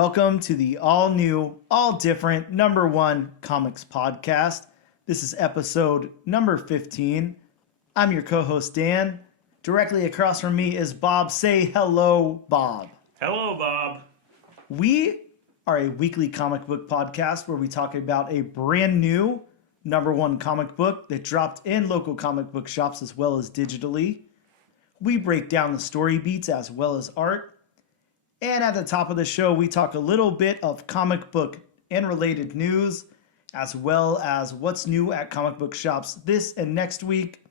welcome to the all-new, all-different #1 comics podcast. This is episode number 15. I'm your co-host, Dan. Directly across from me is Bob. Say hello, Bob. Hello, Bob. We are a weekly comic book podcast where we talk about a brand new #1 comic book that dropped in local comic book shops as well as digitally. We break down the story beats as well as art. And at the top of the show, we talk a little bit of comic book and related news, as well as what's new at comic book shops this and next week.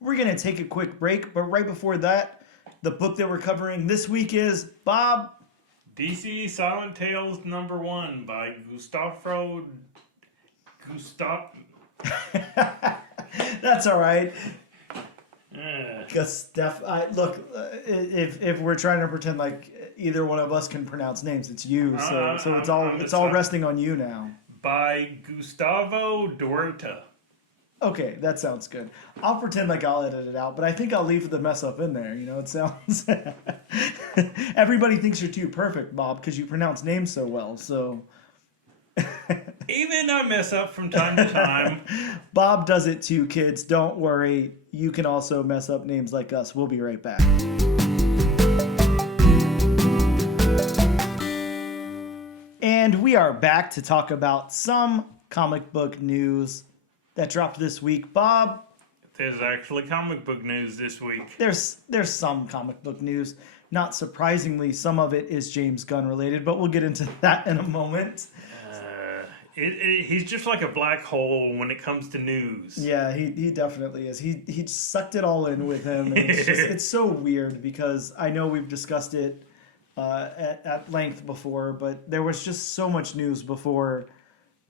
We're going to take a quick break, but right before that, the book that we're covering this week is, Bob? DC Silent Tales #1 by Gustavo... That's all right. Look, if we're trying to pretend like either one of us can pronounce names, it's you. So it's all resting on you now. By Gustavo Dorota. Okay, that sounds good. I'll pretend like I'll edit it out, but I think I'll leave the mess up in there. You know, it sounds. Everybody thinks you're too perfect, Bob, because you pronounce names so well. So. Even I mess up from time to time. Bob does it too, kids. Don't worry. You can also mess up names like us. We'll be right back. And we are back to talk about some comic book news that dropped this week. Bob? There's actually comic book news this week. There's some comic book news. Not surprisingly, some of it is James Gunn related, but we'll get into that in a moment. He's just like a black hole when it comes to news. Yeah, he definitely is. He sucked it all in with him. And it's so weird because I know we've discussed it at length before, but there was just so much news before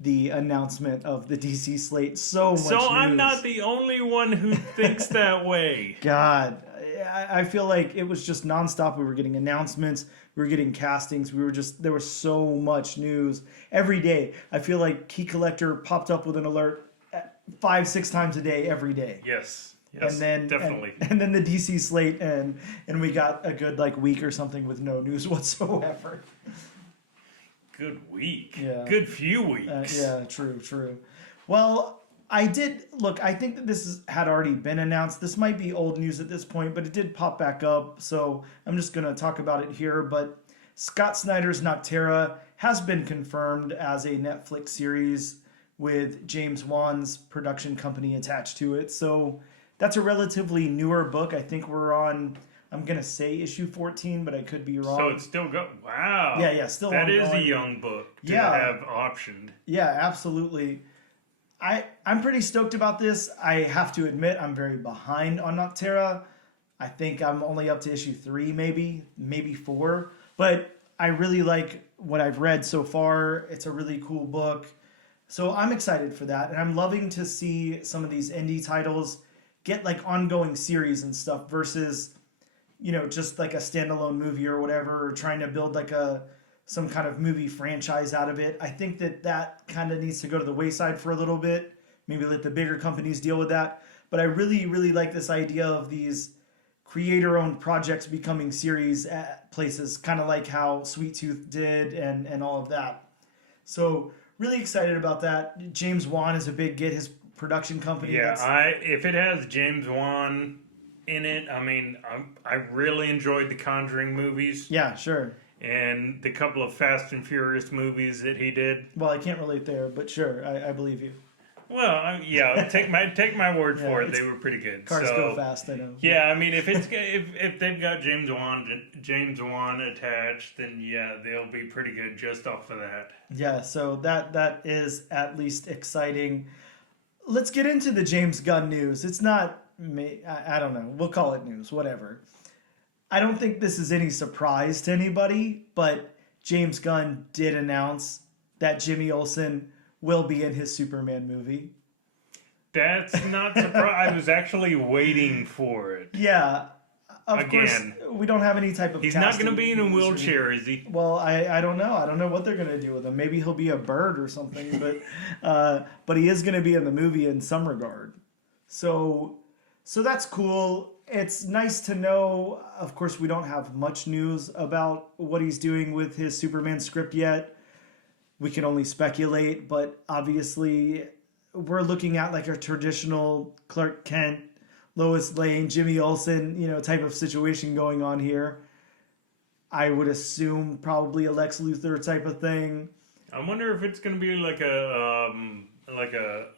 the announcement of the DC slate. So much news. So I'm not the only one who thinks that way. God, I feel like it was just nonstop. We were getting announcements. We were getting castings. There was so much news every day. I feel like Key Collector popped up with an alert 5-6 times a day, every day. Yes, and then, definitely. And then the DC slate, and we got a good week or something with no news whatsoever. Good week. Yeah. Good few weeks. Yeah, true. Well, I think that this had already been announced. This might be old news at this point, but it did pop back up, so I'm just going to talk about it here. But Scott Snyder's Noctera has been confirmed as a Netflix series with James Wan's production company attached to it. So that's a relatively newer book. I think we're on, I'm going to say issue 14, but I could be wrong. So it's still wow. Yeah, still that ongoing. Is a young book to have optioned. Yeah, absolutely. I'm pretty stoked about this. I have to admit, I'm very behind on Noctera. I think I'm only up to issue 3, maybe 4. But I really like what I've read so far. It's a really cool book. So I'm excited for that. And I'm loving to see some of these indie titles get ongoing series and stuff versus, just a standalone movie or whatever, or trying to build some kind of movie franchise out of it. I think that kind of needs to go to the wayside for a little bit. Maybe let the bigger companies deal with that. But I really, really like this idea of these creator-owned projects becoming series at places, kind of like how Sweet Tooth did and all of that. So really excited about that. James Wan is a big get. His production company. Yeah, if it has James Wan in it, I really enjoyed the Conjuring movies. Yeah, sure. And the couple of Fast and Furious movies that he did. Well, I can't relate there, but sure, I believe you. Well, yeah, take my word for it. They were pretty good. Cars go fast, I know. Yeah, if they've got James Wan attached, then yeah, they'll be pretty good just off of that. Yeah, so that is at least exciting. Let's get into the James Gunn news. It's not I don't know. We'll call it news, whatever. I don't think this is any surprise to anybody, but James Gunn did announce that Jimmy Olsen will be in his Superman movie. That's not surprising. I was actually waiting for it. Yeah. Of course, we don't have any type of He's not going to be in a wheelchair, is he? Well, I don't know. I don't know what they're going to do with him. Maybe he'll be a bird or something, but he is going to be in the movie in some regard. So that's cool. it's nice to know. Of course, we don't have much news about what he's doing with his Superman script yet. We can only speculate, but obviously we're looking at like a traditional Clark Kent, Lois Lane, Jimmy Olsen, type of situation going on here. I would assume probably a Lex Luthor type of thing. I wonder if it's going to be like a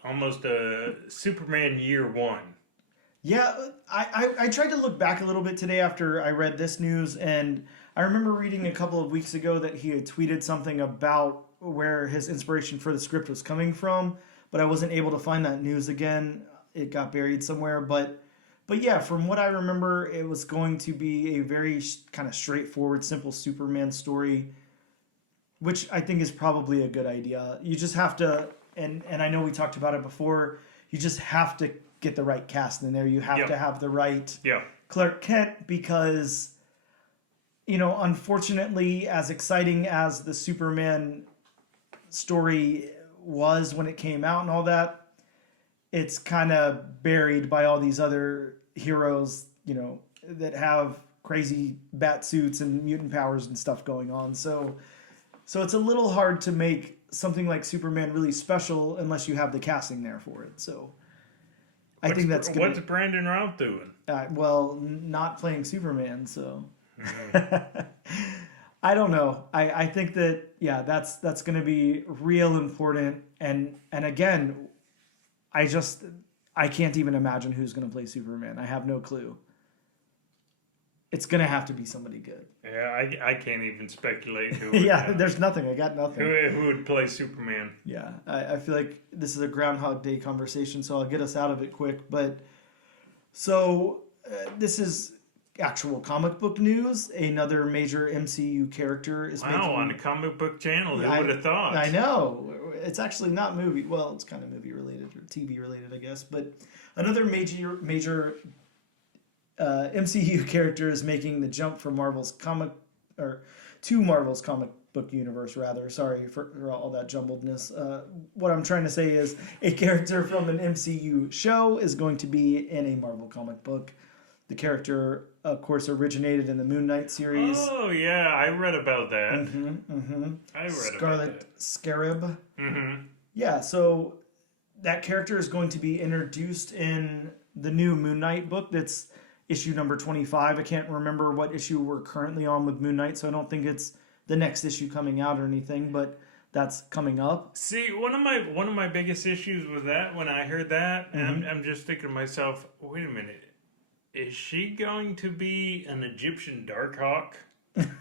almost a Superman year one. Yeah, I tried to look back a little bit today after I read this news, and I remember reading a couple of weeks ago that he had tweeted something about where his inspiration for the script was coming from, but I wasn't able to find that news again. It got buried somewhere, but yeah, from what I remember, it was going to be a very kind of straightforward, simple Superman story, which I think is probably a good idea. You just have to, and I know we talked about it before, you just have to get the right cast in there. You have to have the right Clark Kent because, unfortunately, as exciting as the Superman story was when it came out and all that, it's kind of buried by all these other heroes, that have crazy bat suits and mutant powers and stuff going on. So it's a little hard to make something like Superman really special unless you have the casting there for it. So I think that's what's Brandon Routh doing? Well, not playing Superman, so I don't know. I think that that's going to be real important. And again, I can't even imagine who's going to play Superman. I have no clue. It's going to have to be somebody good. Yeah, I can't even speculate who. There's nothing. I got nothing. Who would play Superman? Yeah, I feel like this is a Groundhog Day conversation, so I'll get us out of it quick. But so this is actual comic book news. Another major MCU character is on the comic book channel. Who would have thought? I know. It's actually not movie. Well, it's kind of movie related or TV related, I guess. But another major MCU character is making the jump from Marvel's comic book universe. Rather, sorry for all that jumbledness. What I'm trying to say is a character from an MCU show is going to be in a Marvel comic book. The character, of course, originated in the Moon Knight series. Oh yeah, I read about that. I read Scarlet about that. Scarab. Yeah, so that character is going to be introduced in the new Moon Knight book. That's issue number 25. I can't remember what issue we're currently on with Moon Knight, so I don't think it's the next issue coming out or anything, but that's coming up. See, one of my biggest issues with that when I heard that, and I'm just thinking to myself, wait a minute. Is she going to be an Egyptian Darkhawk?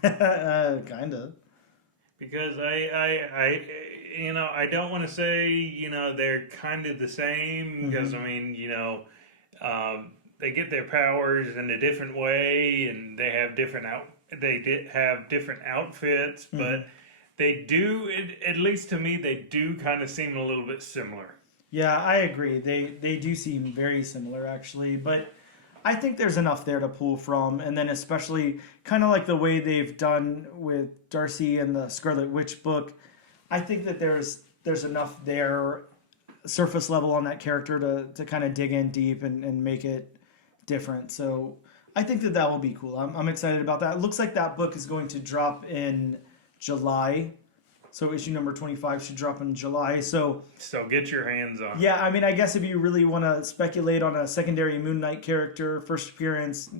Kinda. Because I don't want to say, they're kind of the same. Because, they get their powers in a different way, and they have different outfits, but they do, at least to me, they do kind of seem a little bit similar. Yeah, I agree. They do seem very similar, actually, but I think there's enough there to pull from, and then especially kind of like the way they've done with Darcy and the Scarlet Witch book, I think that there's enough there, surface level on that character to kind of dig in deep and make it different. So I think that will be cool. I'm excited about that. It looks like that book is going to drop in July. So issue number 25 should drop in July. So get your hands on it. Yeah, I guess if you really want to speculate on a secondary Moon Knight character, first appearance,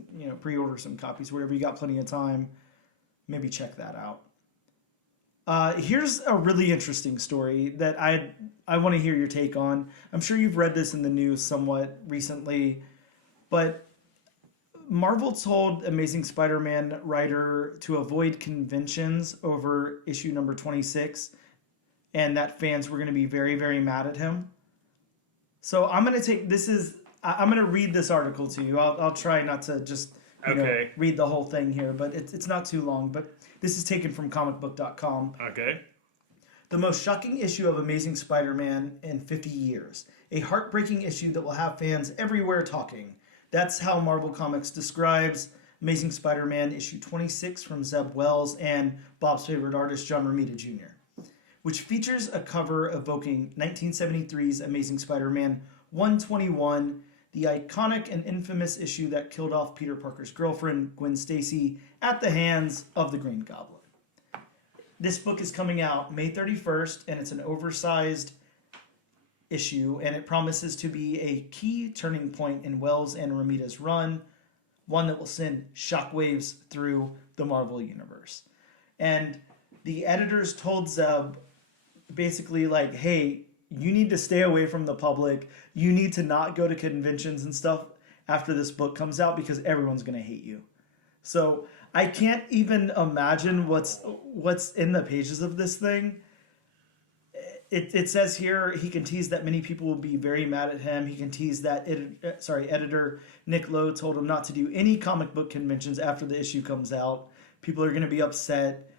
pre-order some copies, whatever. You got plenty of time. Maybe check that out. Here's a really interesting story that I want to hear your take on. I'm sure you've read this in the news somewhat recently, but Marvel told Amazing Spider-Man writer to avoid conventions over issue number 26, and that fans were going to be very, very mad at him. So I'm going to read this article to you. I'll try not to just read the whole thing here, but it's not too long. But this is taken from comicbook.com. Okay. The most shocking issue of Amazing Spider-Man in 50 years. A heartbreaking issue that will have fans everywhere talking. That's how Marvel Comics describes Amazing Spider-Man issue 26 from Zeb Wells and Bob's favorite artist, John Romita Jr., which features a cover evoking 1973's Amazing Spider-Man 121, the iconic and infamous issue that killed off Peter Parker's girlfriend, Gwen Stacy, at the hands of the Green Goblin. This book is coming out May 31st, and it's an oversized issue, and it promises to be a key turning point in Wells and Romita's run, one that will send shockwaves through the Marvel Universe. And the editors told Zeb basically like, hey, you need to stay away from the public. You need to not go to conventions and stuff after this book comes out because everyone's going to hate you. So I can't even imagine what's in the pages of this thing. It says here he can tease that many people will be very mad at him. He can tease that editor Nick Lowe told him not to do any comic book conventions after the issue comes out. People are going to be upset.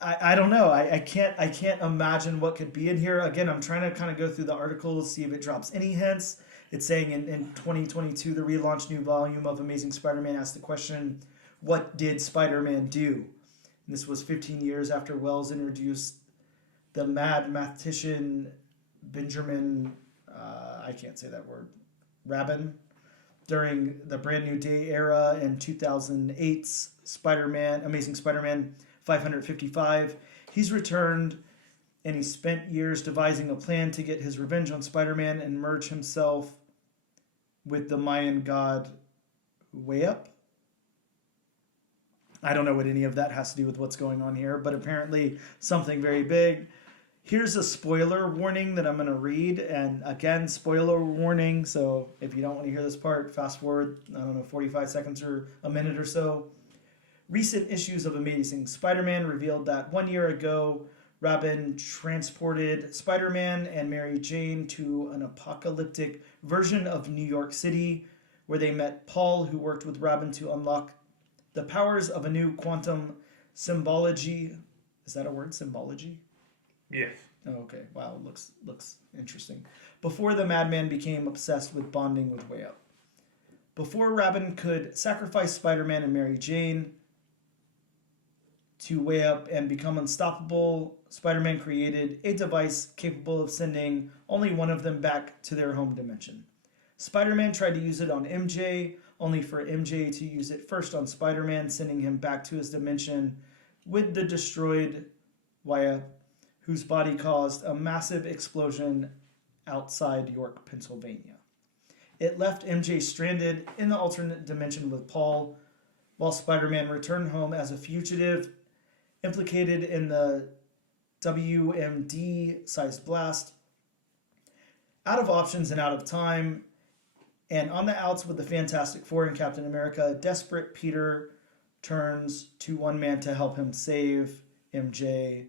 I don't know. I can't imagine what could be in here. Again, I'm trying to kind of go through the articles, see if it drops any hints. It's saying in 2022, the relaunched new volume of Amazing Spider-Man asked the question, what did Spider-Man do? And this was 15 years after Wells introduced the mad mathematician Benjamin, I can't say that word, Rabin, during the Brand New Day era in 2008's Amazing Spider-Man 555. He's returned, and he spent years devising a plan to get his revenge on Spider-Man and merge himself with the Mayan god Wayup. I don't know what any of that has to do with what's going on here, but apparently something very big. Here's a spoiler warning that I'm going to read, and again, spoiler warning, so if you don't want to hear this part, fast forward, 45 seconds or a minute or so. Recent issues of Amazing Spider-Man revealed that 1 year ago, Robin transported Spider-Man and Mary Jane to an apocalyptic version of New York City, where they met Paul, who worked with Robin to unlock the powers of a new quantum symbology. Is that a word, symbology? Yes. Oh, okay. Wow, looks interesting. Before the madman became obsessed with bonding with Wayup. Before Robin could sacrifice Spider-Man and Mary Jane to Wayup and become unstoppable, Spider-Man created a device capable of sending only one of them back to their home dimension. Spider-Man tried to use it on MJ, only for MJ to use it first on Spider-Man, sending him back to his dimension with the destroyed Wayup, whose body caused a massive explosion outside York, Pennsylvania. It left MJ stranded in the alternate dimension with Paul, while Spider-Man returned home as a fugitive, implicated in the WMD-sized blast. Out of options and out of time, and on the outs with the Fantastic Four and Captain America, desperate Peter turns to one man to help him save MJ.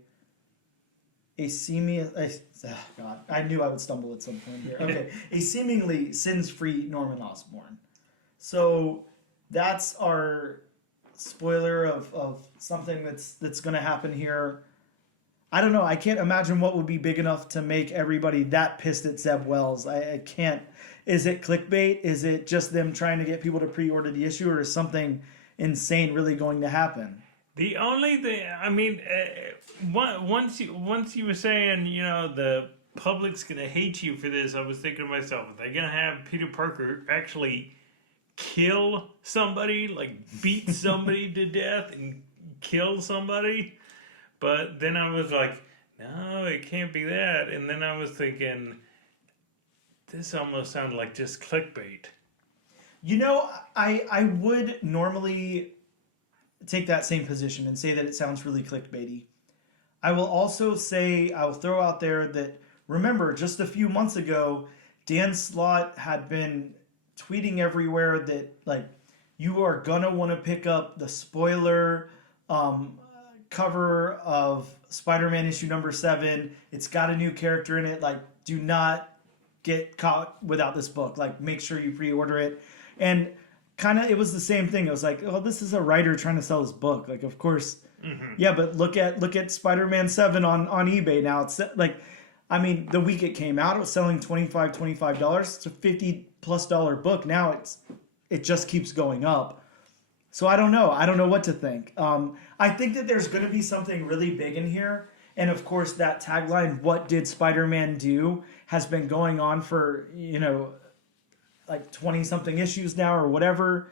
God, I knew I would stumble at some point here. Okay, a seemingly sins-free Norman Osborn. So that's our spoiler of something that's going to happen here. I don't know. I can't imagine what would be big enough to make everybody that pissed at Zeb Wells. I can't. Is it clickbait? Is it just them trying to get people to pre-order the issue, or is something insane really going to happen? The only thing, I mean, once you were saying, the public's going to hate you for this, I was thinking to myself, are they going to have Peter Parker actually kill somebody, like beat somebody to death and kill somebody? But then I was like, no, it can't be that. And then I was thinking, this almost sounded like just clickbait. I would normally take that same position and say that it sounds really clickbaity. I will also say, I will throw out there that, remember, just a few months ago, Dan Slott had been tweeting everywhere that, like, you are gonna want to pick up the spoiler cover of Spider-Man issue number 7. It's got a new character in it. Like, do not get caught without this book. Like, make sure you pre-order it. And kind of, it was the same thing. It was like, oh, this is a writer trying to sell his book. Like, of course, yeah, but look at Spider-Man 7 on eBay now. It's like, I mean, the week it came out, it was selling $25. It's a $50+ book. Now it just keeps going up. So I don't know. I don't know what to think. I think that there's going to be something really big in here, And of course, that tagline, "What did Spider-Man do?" has been going on for, like 20 something issues now or whatever.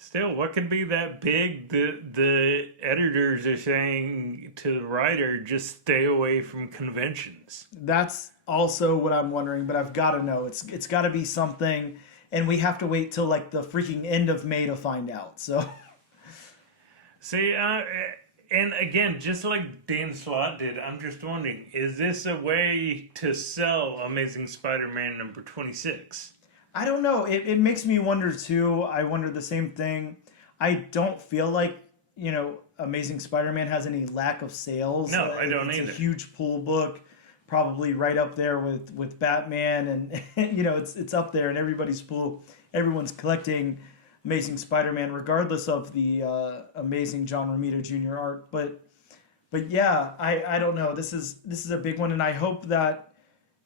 Still, what could be that big? The editors are saying to the writer, just stay away from conventions. That's also what I'm wondering, but I've got to know. It's got to be something, and we have to wait till like the freaking end of May to find out. So, see, and again, just like Dan Slott did, I'm just wondering, is this a way to sell Amazing Spider-Man number 26? I don't know. It makes me wonder too. I wonder the same thing. I don't feel like, Amazing Spider-Man has any lack of sales. No, I don't it's either. A huge pull book, probably right up there with Batman, and it's up there in everybody's pool. Everyone's collecting Amazing Spider-Man, regardless of the amazing John Romita Jr. art. But yeah, I don't know. This is a big one, and I hope that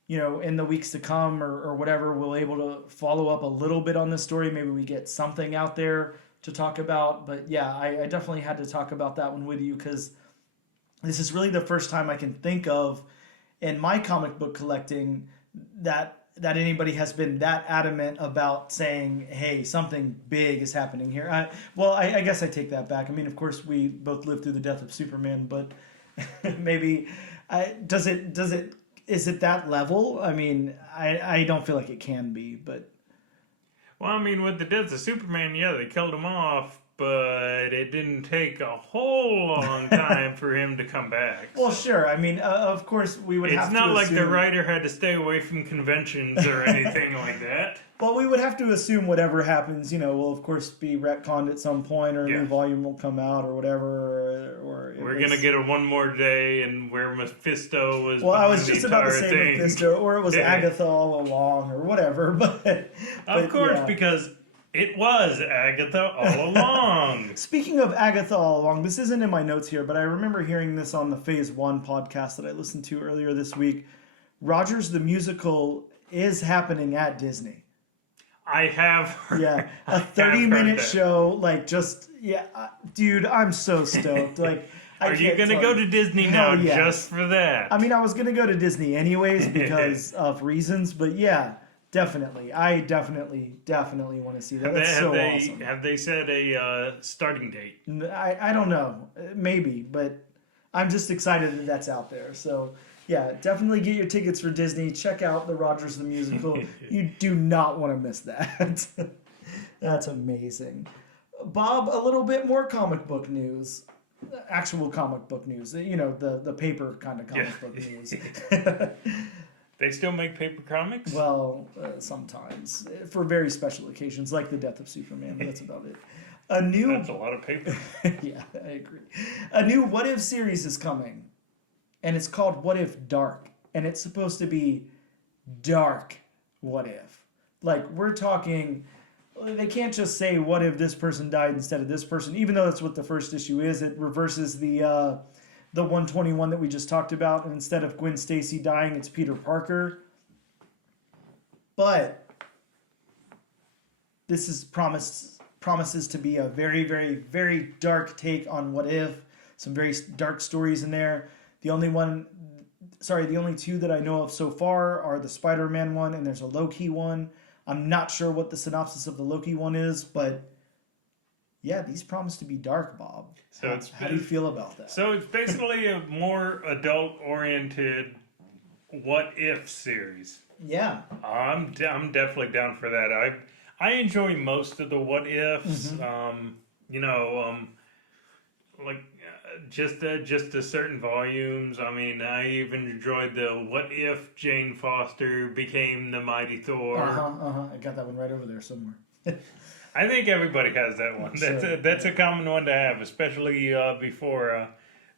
in the weeks to come or whatever, we'll able to follow up a little bit on this story. Maybe we get something out there to talk about. But yeah, I definitely had to talk about that one with you because this is really the first time I can think of in my comic book collecting that anybody has been that adamant about saying, hey, something big is happening here. I guess I take that back. I mean, of course, we both lived through the death of Superman, but maybe is it that level? I mean, I don't feel like it can be, but... Well, I mean, with the death of Superman, yeah, they killed him off, but it didn't take a whole long time for him to come back. Well, sure. I mean, of course, we would have to It's not like assume... the writer had to stay away from conventions or anything like that. Well, we would have to assume whatever happens, will of course be retconned at some point, or a new volume will come out, or whatever. Or we're gonna get a one more day, and where Mephisto was. Well, I was just about to say thing. Mephisto, or it was Agatha all along, or whatever. But of course, because it was Agatha all along. Speaking of Agatha all along, this isn't in my notes here, but I remember hearing this on the Phase 1 podcast that I listened to earlier this week. Rogers the Musical is happening at Disney. I have heard. Yeah, a 30-minute show, dude, I'm so stoked. Like, are you gonna go to Disney now just for that? I mean, I was gonna go to Disney anyways because of reasons, but yeah, definitely. I definitely want to see that. That's so awesome. Have they said a starting date? I don't know, maybe, but I'm just excited that that's out there. So. Yeah, definitely get your tickets for Disney. Check out the Rogers the Musical. You do not want to miss that. That's amazing. Bob, a little bit more comic book news. Actual comic book news. The paper kind of comic book news. They still make paper comics? Well, sometimes. For very special occasions, like the death of Superman. But that's about it. That's a lot of paper. Yeah, I agree. A new What If series is coming. And it's called What If Dark. And it's supposed to be dark what if. Like, we're talking... They can't just say, what if this person died instead of this person? Even though that's what the first issue is. It reverses the 121 that we just talked about. And instead of Gwen Stacy dying, it's Peter Parker. But this is promises to be a very, very, very dark take on what if. Some very dark stories in there. The only two that I know of so far are the Spider-Man one, and there's a Loki one. I'm not sure what the synopsis of the Loki one is, but yeah, these promise to be dark, Bob. So how do you feel about that? So it's basically a more adult-oriented what if series. Yeah. I'm definitely down for that. I enjoy most of the what ifs. Mm-hmm. Just the certain volumes. I mean, I even enjoyed the what if Jane Foster became the Mighty Thor. I got that one right over there somewhere. I think everybody has that one. That's a common one to have, especially before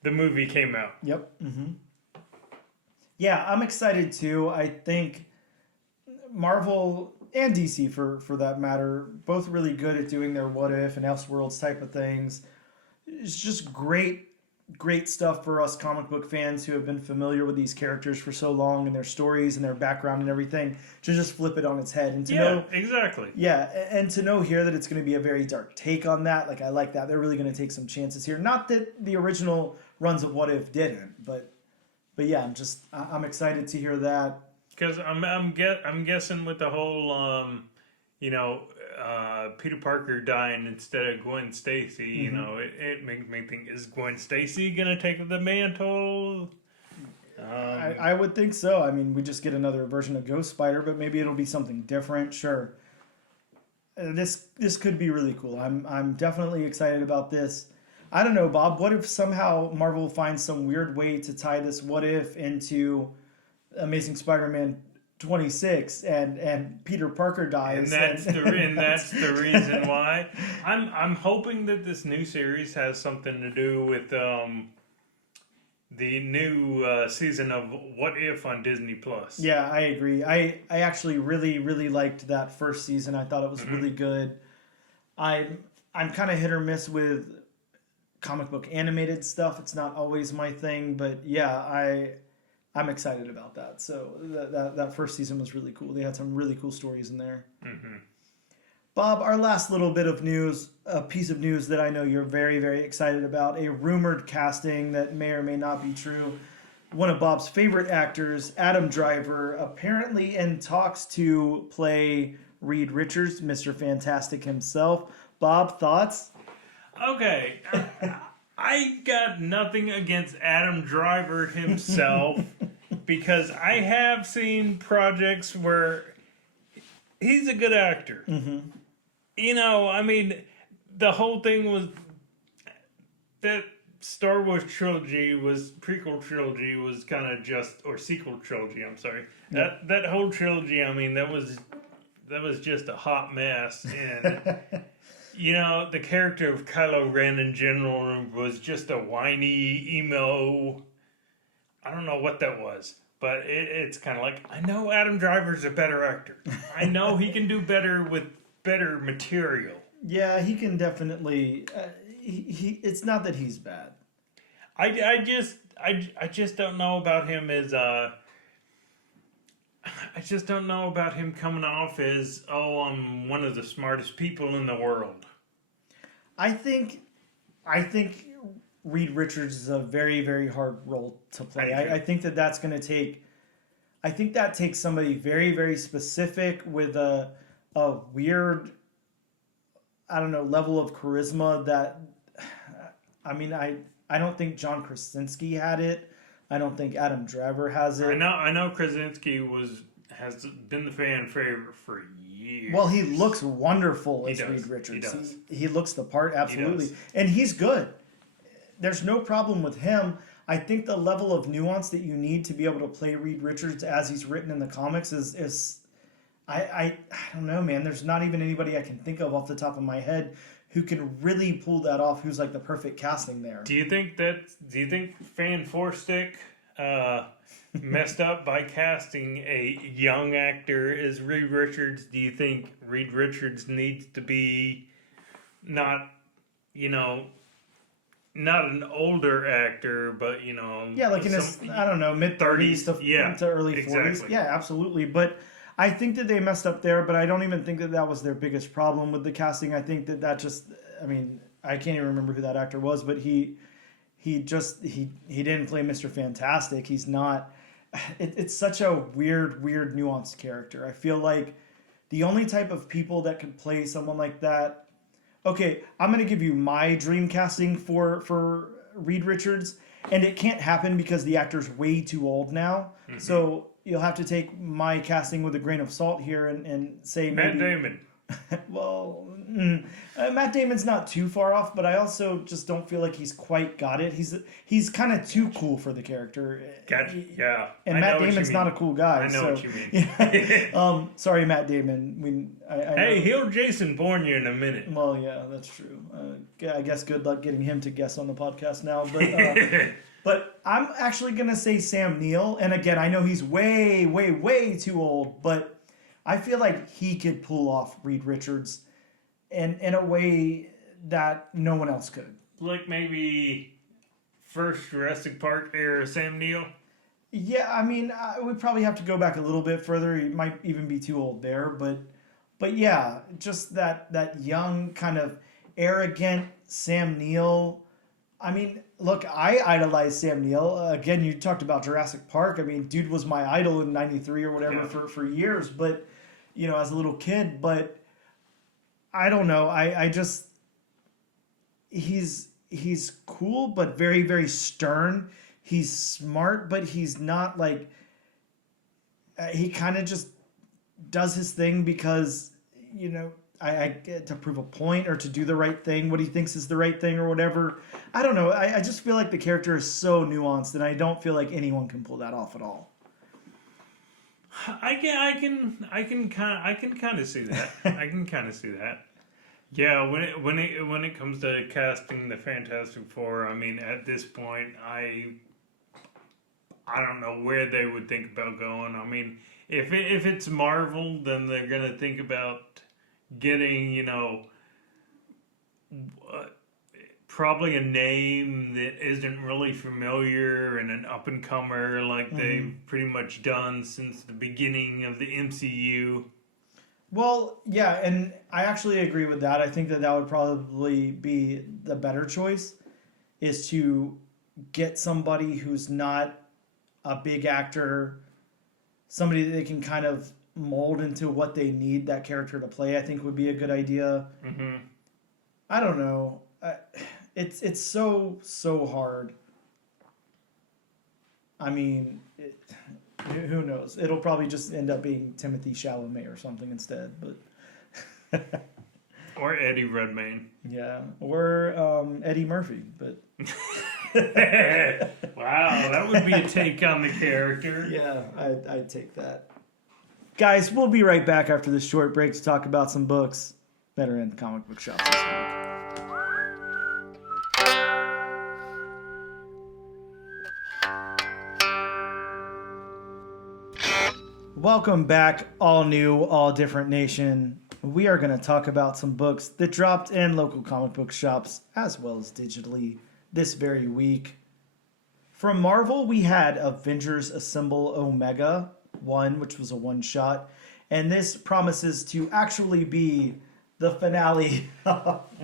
the movie came out. Yep. Mm-hmm. Yeah, I'm excited too. I think Marvel and DC, for that matter, both really good at doing their what if and Elseworlds type of things. It's just great stuff for us comic book fans who have been familiar with these characters for so long and their stories and their background and everything, to just flip it on its head and to know exactly. Yeah, and to know here that it's going to be a very dark take on that. Like, I like that. They're really going to take some chances here. Not that the original runs of What If didn't. But yeah, I'm excited to hear that. Because I'm guessing with the whole Peter Parker dying instead of Gwen Stacy, it makes me think, is Gwen Stacy gonna take the mantle? I would think so. I mean, we just get another version of Ghost Spider, but maybe it'll be something different. Sure. This could be really cool. I'm definitely excited about this. I don't know, Bob. What if somehow Marvel finds some weird way to tie this What If into Amazing Spider-Man 26 and Peter Parker dies, and that's the reason why I'm hoping that this new series has something to do with the new season of What If on Disney Plus. Yeah, I agree. I actually really liked that first season. I thought it was really good. I'm kind of hit or miss with comic book animated stuff. It's not always my thing, but yeah, I'm excited about that. So that first season was really cool. They had some really cool stories in there. Mm-hmm. Bob, our last little bit of news, a piece of news that I know you're very excited about, a rumored casting that may or may not be true. One of Bob's favorite actors, Adam Driver, apparently in talks to play Reed Richards, Mr. Fantastic himself. Bob, thoughts? Okay. I got nothing against Adam Driver himself because I have seen projects where he's a good actor. Mm-hmm. I mean, the whole thing was that Star Wars prequel trilogy was kind of or sequel trilogy, I'm sorry. Yeah. That whole trilogy, I mean, that was just a hot mess. And, the character of Kylo Ren in general was just a whiny, emo, I don't know what that was. But it's kind of like, I know Adam Driver's a better actor. I know he can do better with better material. Yeah, he can definitely. It's not that he's bad. I just don't know about him as I just don't know about him coming off as I'm one of the smartest people in the world. I think Reed Richards is a very hard role to play. I think that's going to take. I think that takes somebody very specific with a weird, I don't know, level of charisma that. I mean, I don't think John Krasinski had it. I don't think Adam Driver has it. I know Krasinski has been the fan favorite for years. Well, he looks wonderful as Reed Richards. He looks the part, absolutely. And he's good. There's no problem with him. I think the level of nuance that you need to be able to play Reed Richards as he's written in the comics is I don't know, man. There's not even anybody I can think of off the top of my head who can really pull that off, who's like the perfect casting there. Do you think Fan Four Stick messed up by casting a young actor as Reed Richards? Do you think Reed Richards needs to be not an older actor, but like in his, I don't know, mid-30s to early 40s. Yeah, absolutely. But I think that they messed up there, but I don't even think that was their biggest problem with the casting. I think that just, I mean, I can't even remember who that actor was, but he didn't play Mr. Fantastic. He's not. It's such a weird, nuanced character. I feel like the only type of people that could play someone like that. Okay, I'm gonna give you my dream casting for Reed Richards, and it can't happen because the actor's way too old now. Mm-hmm. So you'll have to take my casting with a grain of salt here and say Matt Damon. Well, Matt Damon's not too far off, but I also just don't feel like he's quite got it. He's kind of too cool for the character. Gotcha. Yeah. And Matt Damon's not a cool guy. I know what you mean. Yeah. Sorry, Matt Damon. Hey, he'll Jason Bourne you in a minute. Well, yeah, that's true. I guess good luck getting him to guest on the podcast now. But but I'm actually gonna say Sam Neill. And again, I know he's way too old, but I feel like he could pull off Reed Richards in a way that no one else could. Like maybe first Jurassic Park era Sam Neill? Yeah, I mean, we probably have to go back a little bit further. He might even be too old there, but yeah, just that young kind of arrogant Sam Neill I mean, look, I idolize Sam Neill. Again, you talked about Jurassic Park. I mean, dude was my idol in '93 or whatever Yeah. for years. But as a little kid. But I don't know. I just he's cool, but very very stern. He's smart, but he's not like he kind of just does his thing because I get to prove a point or to do the right thing, what he thinks is the right thing or whatever. I don't know. I just feel like the character is so nuanced, and I don't feel like anyone can pull that off at all. I can kind of see that. I can kind of see that. Yeah, when it comes to casting the Fantastic Four, I mean, at this point, I don't know where they would think about going. I mean, if it's Marvel, then they're gonna think about getting probably a name that isn't really familiar and an up and comer like they've pretty much done since the beginning of the MCU. Well, yeah, and I actually agree with that. I think that would probably be the better choice, is to get somebody who's not a big actor, somebody that they can kind of mold into what they need that character to play. I think would be a good idea. Mm-hmm. I don't know. It's so hard. I mean, who knows? It'll probably just end up being Timothy Chalamet or something instead. But Or Eddie Redmayne. yeah, or Eddie Murphy. But wow, that would be a take on the character. yeah, I'd take that. Guys, we'll be right back after this short break to talk about some books that are in the comic book shops this week. Welcome back, all new, all different nation. We are going to talk about some books that dropped in local comic book shops as well as digitally this very week. From Marvel, we had Avengers Assemble Omega 1, which was a one-shot. And this promises to actually be the finale. Yeah,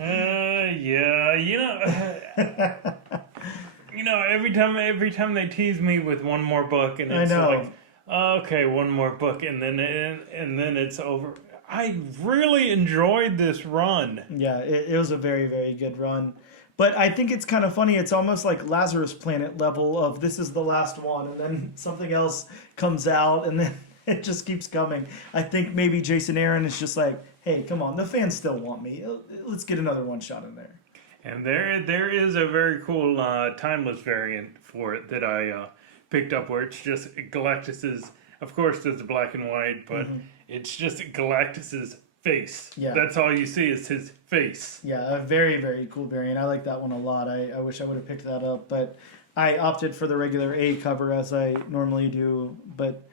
every time they tease me with one more book, and it's like, okay, one more book, and then it's over. I really enjoyed this run. Yeah, it was a very, very good run. But I think it's kind of funny. It's almost like Lazarus Planet level of this is the last one, and then something else comes out, and then it just keeps coming. I think maybe Jason Aaron is just like, hey, come on, the fans still want me. Let's get another one shot in there. And there is a very cool timeless variant for it that I picked up where it's just Galactus's, of course there's the black and white, but it's just Galactus's face. Yeah. That's all you see is his face. Yeah, a very, very cool variant. I like that one a lot. I wish I would have picked that up, but I opted for the regular A cover as I normally do. But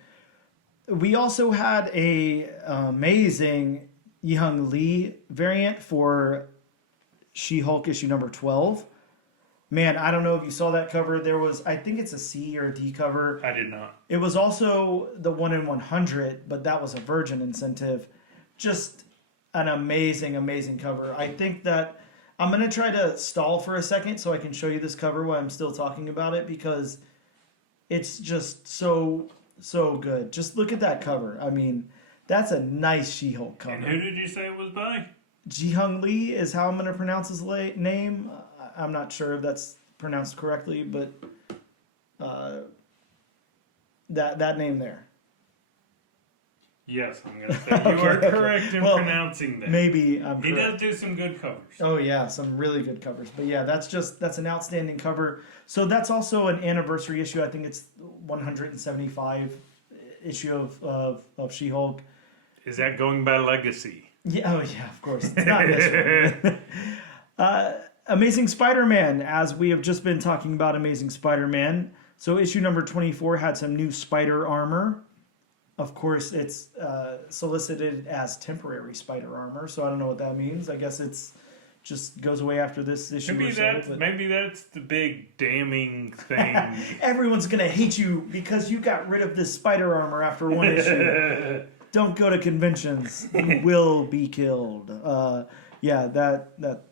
we also had a amazing Yi-Hung Lee variant for She-Hulk issue number 12. Man, I don't know if you saw that cover. There was, I think it's a C or a D cover. I did not. It was also the 1 in 100, but that was a Virgin incentive. Just an amazing, amazing cover. I think that I'm going to try to stall for a second so I can show you this cover while I'm still talking about it, because it's just so good. Just look at that cover. I mean, that's a nice She-Hulk cover. And who did you say it was by? Ji-Hung Lee is how I'm going to pronounce his name. I'm not sure if that's pronounced correctly, but that name there. Yes, I'm going to say you are correct in pronouncing that. Maybe I'm correct. He does do some good covers. Oh yeah, some really good covers. But yeah, that's an outstanding cover. So that's also an anniversary issue. I think it's 175 issue of She-Hulk. Is that going by legacy? Yeah, oh yeah, of course. It's not this one. Amazing Spider-Man, as we have just been talking about Amazing Spider-Man. So issue number 24 had some new spider armor. Of course, it's solicited as temporary spider armor, so I don't know what that means. I guess it's just goes away after this issue. Maybe that's the big damning thing. Everyone's gonna hate you because you got rid of this spider armor after one issue. Don't go to conventions. You will be killed. Yeah, that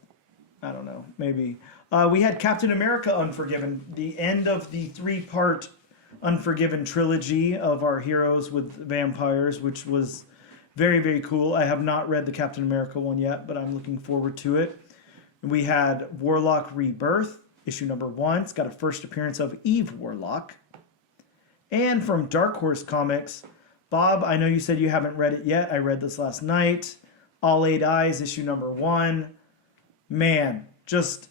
I don't know. Maybe. We had Captain America Unforgiven, the end of the 3-part Unforgiven trilogy of our heroes with vampires, which was very, very cool. I have not read the Captain America one yet, but I'm looking forward to it. We had Warlock Rebirth, issue number 1. It's got a first appearance of Eve Warlock. And from Dark Horse Comics, Bob, I know you said you haven't read it yet. I read this last night. All Eight Eyes, issue number 1. Man, just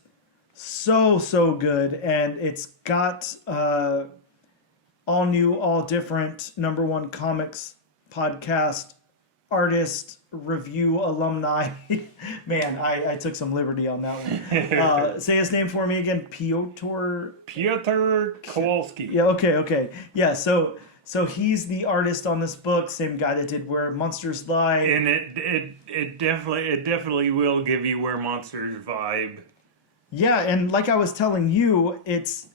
so good. And it's got all new, all different #1 comics podcast artist review alumni. Man, I took some liberty on that one. Say his name for me again. Piotr Kowalski. Yeah, okay. Yeah, so he's the artist on this book, same guy that did Where Monsters Lie. And it definitely will give you Where Monsters vibe. Yeah, and like I was telling you, it's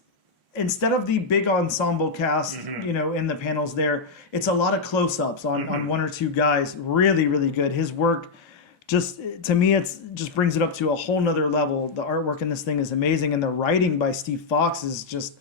instead of the big ensemble cast, in the panels there, it's a lot of close-ups on one or two guys. Really, really good. His work, just to me, just brings it up to a whole nother level. The artwork in this thing is amazing, and the writing by Steve Fox is just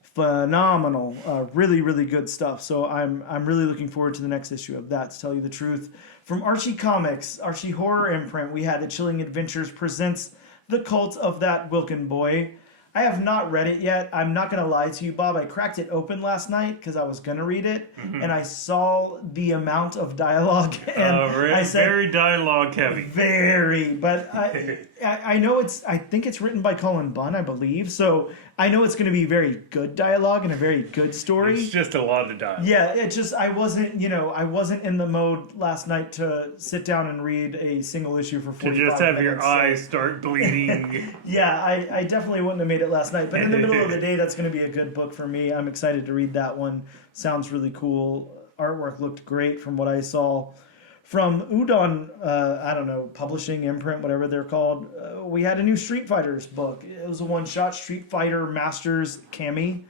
phenomenal. Really, really good stuff. So I'm really looking forward to the next issue of that, to tell you the truth. From Archie Comics, Archie Horror imprint, we had The Chilling Adventures presents The Cult of That Wilkin Boy. I have not read it yet. I'm not going to lie to you, Bob. I cracked it open last night because I was going to read it, and I saw the amount of dialogue. And I said, very dialogue heavy. Very, but I know I think it's written by Colin Bunn, I believe. So I know it's going to be very good dialogue and a very good story. It's just a lot of dialogue. Yeah, it just, I wasn't in the mode last night to sit down and read a single issue for 45 minutes. To just have your eyes start bleeding. Yeah, I definitely wouldn't have made it last night. But in the middle of the day, that's going to be a good book for me. I'm excited to read that one. Sounds really cool. Artwork looked great from what I saw. From Udon, publishing, imprint, whatever they're called, we had a new Street Fighters book. It was a one-shot, Street Fighter Masters Cammy.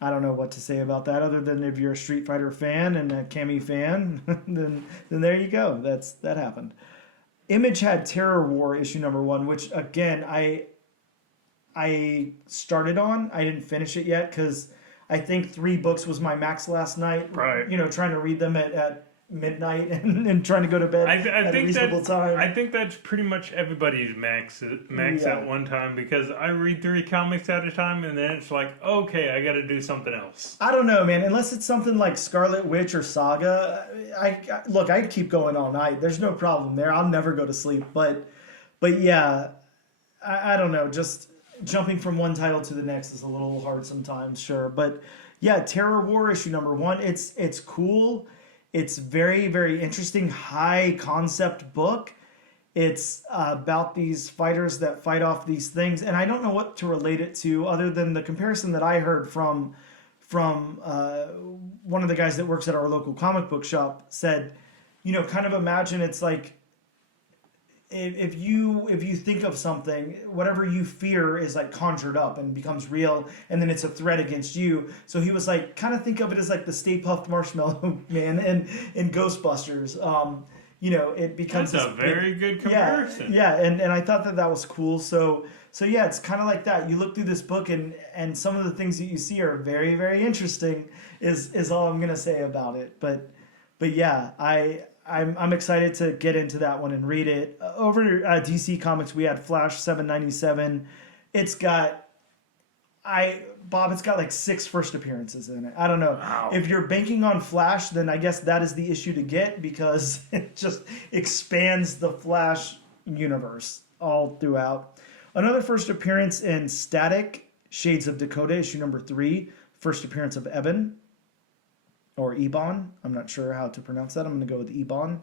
I don't know what to say about that other than if you're a Street Fighter fan and a Cammy fan, then there you go. That happened. Image had Terror War issue number 1, which again I started on. I didn't finish it yet because I think 3 books was my max last night. Right. Trying to read them at midnight and trying to go to bed at a reasonable time. I think that's pretty much everybody's max at one time, because I read 3 comics at a time and then it's like, okay, I got to do something else. I don't know, man. Unless it's something like Scarlet Witch or Saga, I keep going all night. There's no problem there. I'll never go to sleep. But yeah, I don't know. Just jumping from one title to the next is a little hard sometimes, sure. But yeah, Terror War issue number 1. It's cool. It's very, very interesting, high concept book. It's about these fighters that fight off these things. And I don't know what to relate it to other than the comparison that I heard from one of the guys that works at our local comic book shop said, kind of imagine it's like, if you think of something, whatever you fear is like conjured up and becomes real, and then it's a threat against you. So he was like, kind of think of it as like the Stay Puft Marshmallow Man and Ghostbusters. It becomes that's a very good comparison. Yeah, and I thought that was cool. So yeah, it's kind of like that. You look through this book and some of the things that you see are very, very interesting. Is all I'm gonna say about it. But yeah, I'm excited to get into that one and read it. Over DC Comics, we had Flash 797. It's got like 6 first appearances in it. I don't know. Wow. If you're banking on Flash, then I guess that is the issue to get, because it just expands the Flash universe all throughout. Another first appearance in Static, Shades of Dakota, issue number 3. First appearance of Eben. Or Ebon. I'm not sure how to pronounce that. I'm going to go with Ebon.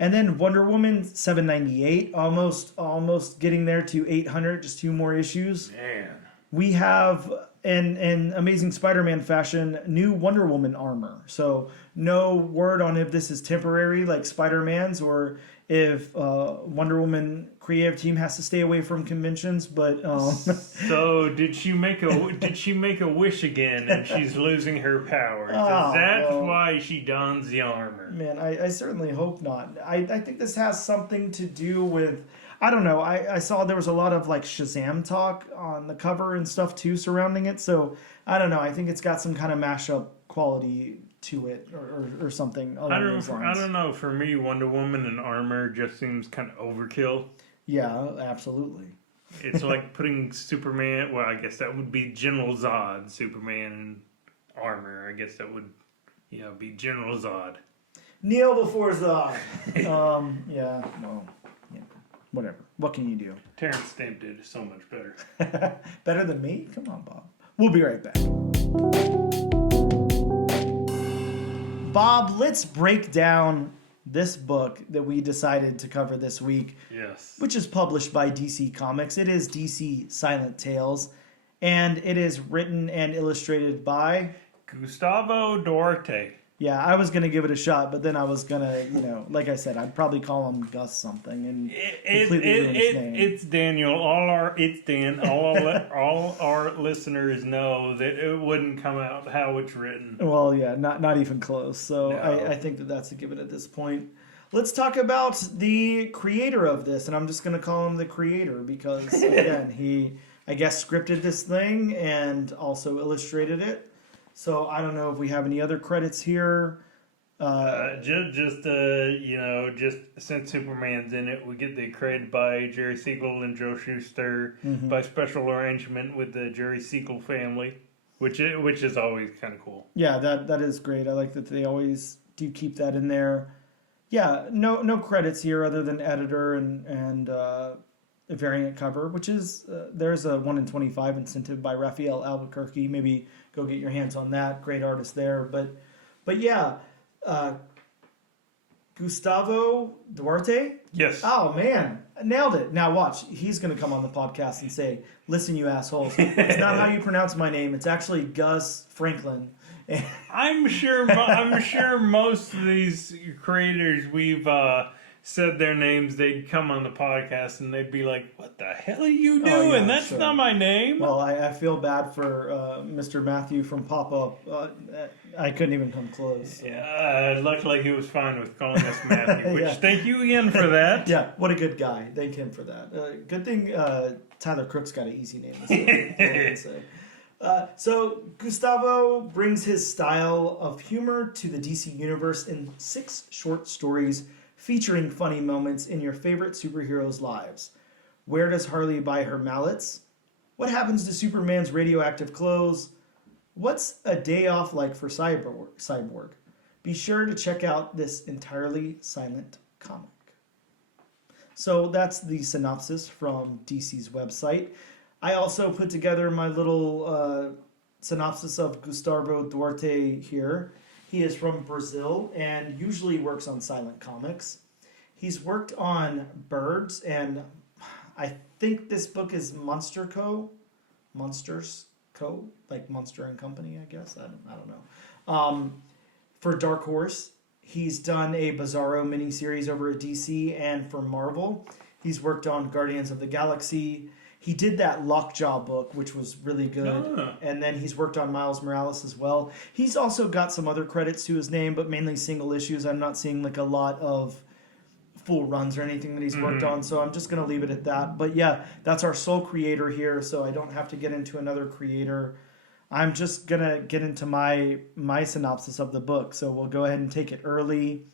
And then Wonder Woman 798. Almost getting there to 800. Just 2 more issues. Man. We have, in Amazing Spider-Man fashion, new Wonder Woman armor. So no word on if this is temporary like Spider-Man's, or if Wonder Woman creative team has to stay away from conventions, but so did she make a wish again and she's losing her powers? That's why she dons the armor. Man, I certainly hope not. I think this has something to do with, I don't know. I saw there was a lot of like Shazam talk on the cover and stuff too surrounding it. So I don't know. I think it's got some kind of mashup quality to it or something along those I lines. don't know. For me, Wonder Woman in armor just seems kind of overkill. Yeah, absolutely. It's like putting Superman. Well, I guess that would be General Zod. Superman in armor. I guess that would, be General Zod. Kneel before Zod. Yeah, well, yeah, whatever. What can you do? Terrence Stamp did so much better. Better than me? Come on, Bob. We'll be right back. Bob, let's break down this book that we decided to cover this week, Yes. which is published by DC Comics. It is DC Silent Tales, and it is written and illustrated by... Gustavo Duarte. Yeah, I was going to give it a shot, but then I was going to, like I said, I'd probably call him Gus something and completely ruin his name. It's Daniel. It's Dan. All our listeners know that it wouldn't come out how it's written. Well, yeah, not even close. So No. I think that's a given at this point. Let's talk about the creator of this, and I'm just going to call him the creator because, again, he, I guess, scripted this thing and also illustrated it. So I don't know if we have any other credits here. Just since Superman's in it, we get the credit by Jerry Siegel and Joe Shuster by special arrangement with the Jerry Siegel family, which is always kind of cool. Yeah, that is great. I like that they always do keep that in there. Yeah, no credits here other than editor and a variant cover, which is there's a 1 in 25 incentive by Raphael Albuquerque. Maybe go get your hands on that. Great artist there. But yeah, Gustavo Duarte. Yes. Oh man, nailed it. Now watch. He's gonna come on the podcast and say, "Listen, you assholes. It's not how you pronounce my name. It's actually Gus Franklin." I'm sure most of these creators we've said their names, they'd come on the podcast and they'd be like, "What the hell are you doing? yeah, That's sure. not my name." Well, I feel bad for Mr. Matthew from Pop-Up. I couldn't even come close. So. Yeah, luckily he was fine with calling us Matthew, which Yeah. thank you again for that. Yeah, what a good guy. Thank him for that. Good thing Tyler Crook's got an easy name. To say. So Gustavo brings his style of humor to the DC universe in 6 short stories featuring funny moments in your favorite superheroes' lives. Where does Harley buy her mallets? What happens to Superman's radioactive clothes? What's a day off like for Cyborg? Be sure to check out this entirely silent comic. So that's the synopsis from DC's website. I also put together my little synopsis of Gustavo Duarte here. He is from Brazil and usually works on silent comics. He's worked on Birds, and I think this book is Monsters Co., like Monster and Company, I guess. I don't know. For Dark Horse, he's done a Bizarro miniseries over at DC, and for Marvel, he's worked on Guardians of the Galaxy. He did that Lockjaw book, which was really good. And then he's worked on Miles Morales as well. He's also got some other credits to his name, but mainly single issues. I'm not seeing like a lot of full runs or anything that he's worked on, so I'm just going to leave it at that. But yeah, that's our sole creator here, so I don't have to get into another creator. I'm just going to get into my synopsis of the book, so we'll go ahead and take it early.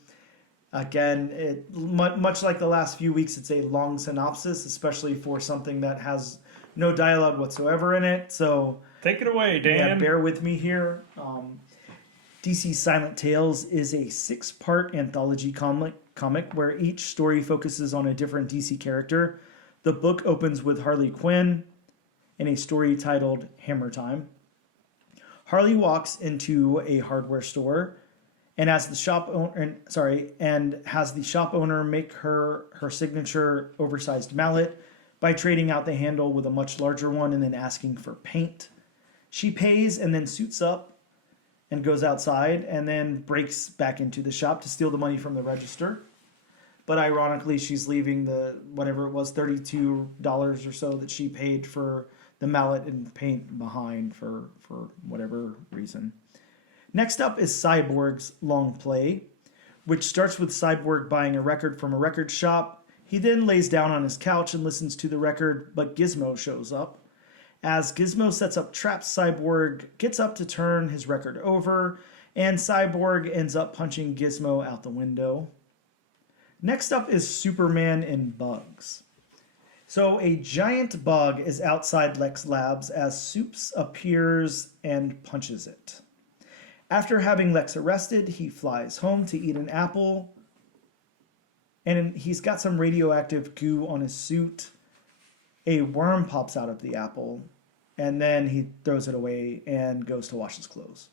Again, much like the last few weeks, it's a long synopsis, especially for something that has no dialogue whatsoever in it. So take it away, Dan. Yeah, bear with me here. DC Silent Tales is a 6-part anthology comic where each story focuses on a different DC character. The book opens with Harley Quinn in a story titled Hammer Time. Harley walks into a hardware store and has the shop owner make her signature oversized mallet by trading out the handle with a much larger one and then asking for paint. She pays and then suits up and goes outside and then breaks back into the shop to steal the money from the register. But ironically, she's leaving the whatever it was, $32 or so that she paid for the mallet and paint behind for whatever reason. Next up is Cyborg's long play, which starts with Cyborg buying a record from a record shop He then lays down on his couch and listens to the record, but Gizmo shows up. As Gizmo sets up traps, Cyborg gets up to turn his record over, and Cyborg ends up punching Gizmo out the window. Next up is Superman and Bugs. So a giant bug is outside Lex Labs as Supes appears and punches it. After having Lex arrested, he flies home to eat an apple, and he's got some radioactive goo on his suit. A worm pops out of the apple, and then he throws it away and goes to wash his clothes.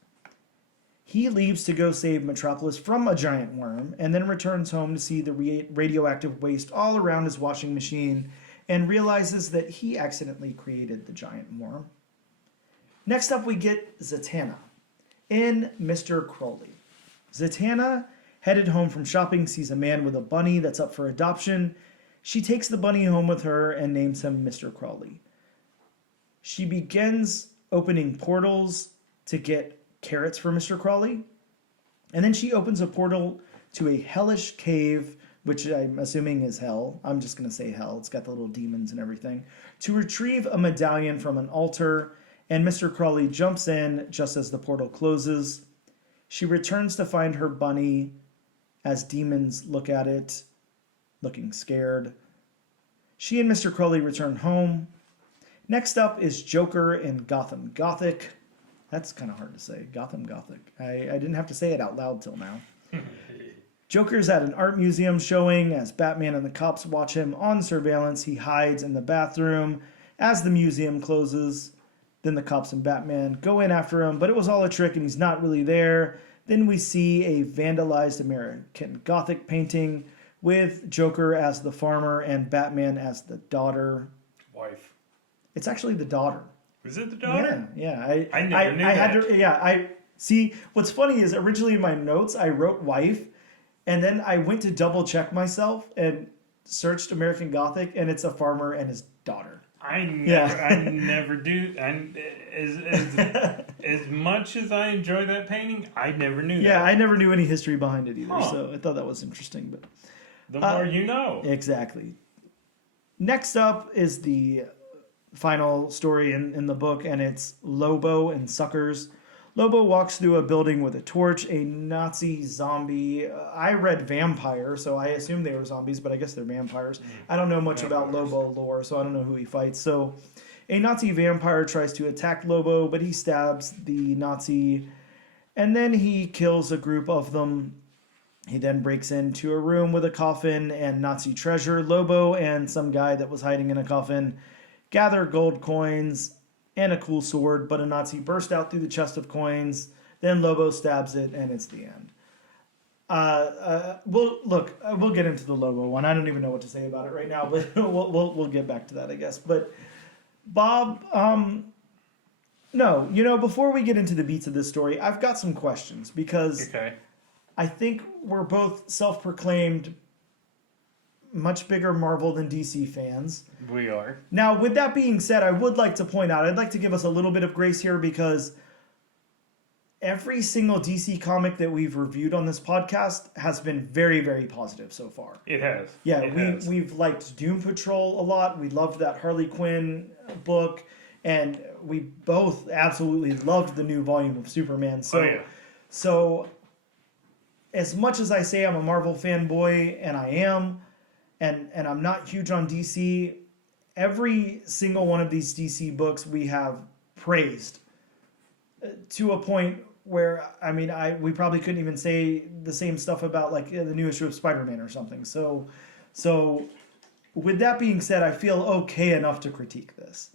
He leaves to go save Metropolis from a giant worm, and then returns home to see the radioactive waste all around his washing machine, and realizes that he accidentally created the giant worm. Next up, we get Zatanna in Mr. Crowley. Zatanna, headed home from shopping, sees a man with a bunny that's up for adoption. She takes the bunny home with her and names him Mr. Crowley. She begins opening portals to get carrots for Mr. Crowley, and then she opens a portal to a hellish cave, which I'm assuming is hell. I'm just going to say hell. It's got the little demons and everything. To retrieve a medallion from an altar, and Mr. Crowley jumps in just as the portal closes. She returns to find her bunny as demons look at it, looking scared. She and Mr. Crowley return home. Next up is Joker in Gotham Gothic. That's kind of hard to say. Gotham Gothic. I didn't have to say it out loud till now. Joker's at an art museum showing. As Batman and the cops watch him on surveillance, he hides in the bathroom as the museum closes. Then the cops and Batman go in after him, but it was all a trick and he's not really there. Then we see a vandalized American Gothic painting with Joker as the farmer and Batman as the daughter. Wife. It's actually the daughter. Was it the daughter? Yeah. I never knew that. I see. What's funny is originally in my notes I wrote wife, and then I went to double check myself and searched American Gothic, and it's a farmer and his daughter. I never do. As much as I enjoy that painting, I never knew that. Yeah, I never knew any history behind it either, so I thought that was interesting. But the more you know. Exactly. Next up is the final story in the book, and it's Lobo and Suckers. Lobo walks through a building with a torch. A Nazi zombie. I read vampire, so I assumed they were zombies, but I guess they're vampires. I don't know much about Lobo lore, so I don't know who he fights. So a Nazi vampire tries to attack Lobo, but he stabs the Nazi, and then he kills a group of them. He then breaks into a room with a coffin and Nazi treasure. Lobo and some guy that was hiding in a coffin gather gold coins and a cool sword, but a Nazi burst out through the chest of coins. Then Lobo stabs it, and it's the end. We'll get into the Lobo one. I don't even know what to say about it right now, but we'll get back to that, I guess. But Bob, before we get into the beats of this story, I've got some questions because I think we're both self-proclaimed much bigger Marvel than DC fans. We are. Now, with that being said, I would like to point out, I'd like to give us a little bit of grace here because every single DC comic that we've reviewed on this podcast has been very, very positive so far. It has. Yeah, we've liked Doom Patrol a lot. We loved that Harley Quinn book, and we both absolutely loved the new volume of Superman. So as much as I say I'm a Marvel fanboy, and I am, and I'm not huge on DC, every single one of these DC books we have praised to a point where, I mean, we probably couldn't even say the same stuff about like the new issue of Spider-Man or something. So with that being said, I feel okay enough to critique this.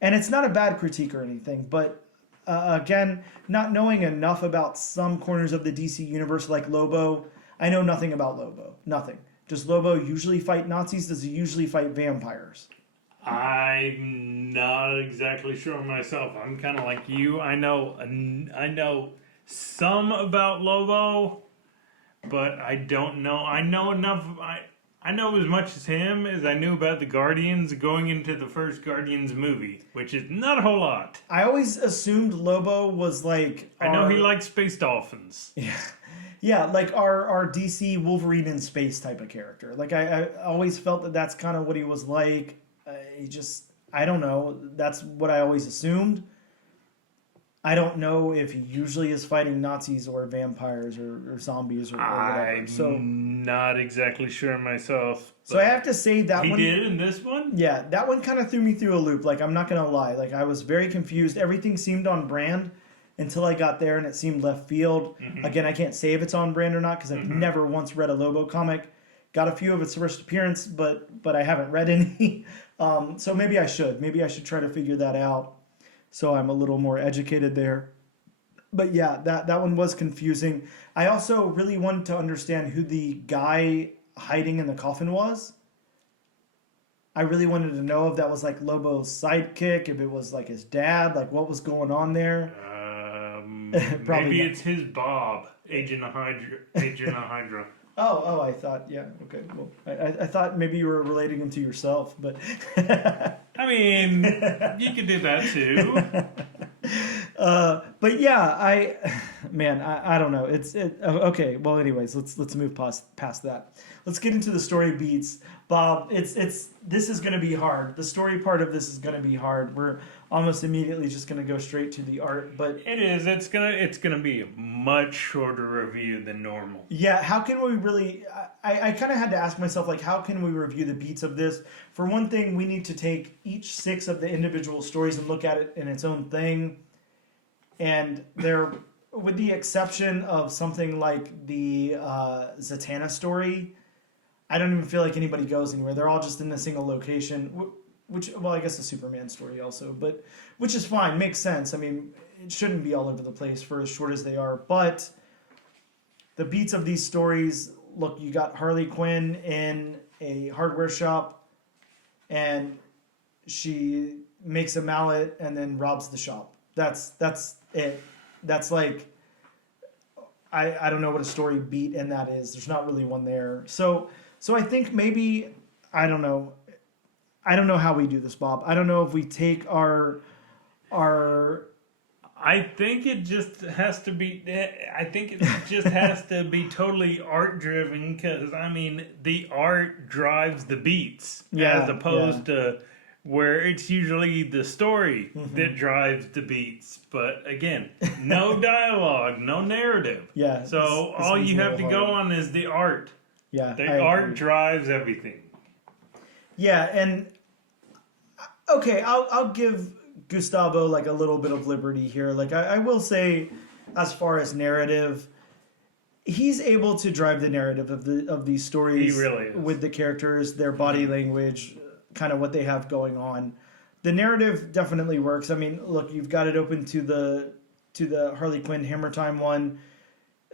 And it's not a bad critique or anything, but again, not knowing enough about some corners of the DC universe like Lobo, I know nothing about Lobo. Nothing. Does Lobo usually fight Nazis? Does he usually fight vampires? I'm not exactly sure myself. I'm kind of like you. I know some about Lobo, but I don't know. I know enough. I know as much as him as I knew about the Guardians going into the first Guardians movie, which is not a whole lot. I always assumed Lobo was like... I know he likes space dolphins. Yeah. Yeah, like our DC Wolverine in space type of character. Like I always felt that that's kind of what he was like. He just, I don't know. That's what I always assumed. I don't know if he usually is fighting Nazis or vampires or zombies or whatever. I'm not exactly sure myself. So I have to say that he one. did in this one? Yeah, that one kind of threw me through a loop. Like, I'm not going to lie. Like, I was very confused. Everything seemed on brand until I got there and it seemed left field. Mm-hmm. Again, I can't say if it's on brand or not because I've never once read a Lobo comic. Got a few of its first appearance, but I haven't read any. So maybe I should. Maybe I should try to figure that out so I'm a little more educated there. But yeah, that one was confusing. I also really wanted to understand who the guy hiding in the coffin was. I really wanted to know if that was like Lobo's sidekick, if it was like his dad, like what was going on there. Maybe it's his Bob, Agent of Hydra. Oh, I thought, yeah, okay. Well, I thought maybe you were relating him to yourself, but I mean, you could do that too. But yeah, I don't know. Okay. Well, anyways, let's move past that. Let's get into the story beats. Bob, this is going to be hard. The story part of this is going to be hard. We're almost immediately just going to go straight to the art, but it is. It's gonna be a much shorter review than normal. Yeah, how can we really? I kind of had to ask myself, like, how can we review the beats of this? For one thing, we need to take each 6 of the individual stories and look at it in its own thing. And there, with the exception of something like the Zatanna story, I don't even feel like anybody goes anywhere. They're all just in a single location, which, well, I guess the Superman story also, but which is fine, makes sense. I mean, it shouldn't be all over the place for as short as they are, but the beats of these stories, look, you got Harley Quinn in a hardware shop, and she makes a mallet and then robs the shop. That's it. That's like, I don't know what a story beat in that is. There's not really one there. So I think maybe, I don't know how we do this, Bob. I don't know if we take our I think it just has to be. I think it just has to be totally art driven because I mean the art drives the beats as opposed to where it's usually the story that drives the beats. But again, no dialogue, no narrative. Yeah. So all you have to go on is the art. Yeah. The art drives everything. Yeah, and okay, I'll give Gustavo like a little bit of liberty here. Like I will say, as far as narrative, he's able to drive the narrative of these stories. He really is. With the characters, their body language, kind of what they have going on. The narrative definitely works. I mean, look, you've got it open to the Harley Quinn Hammer Time one.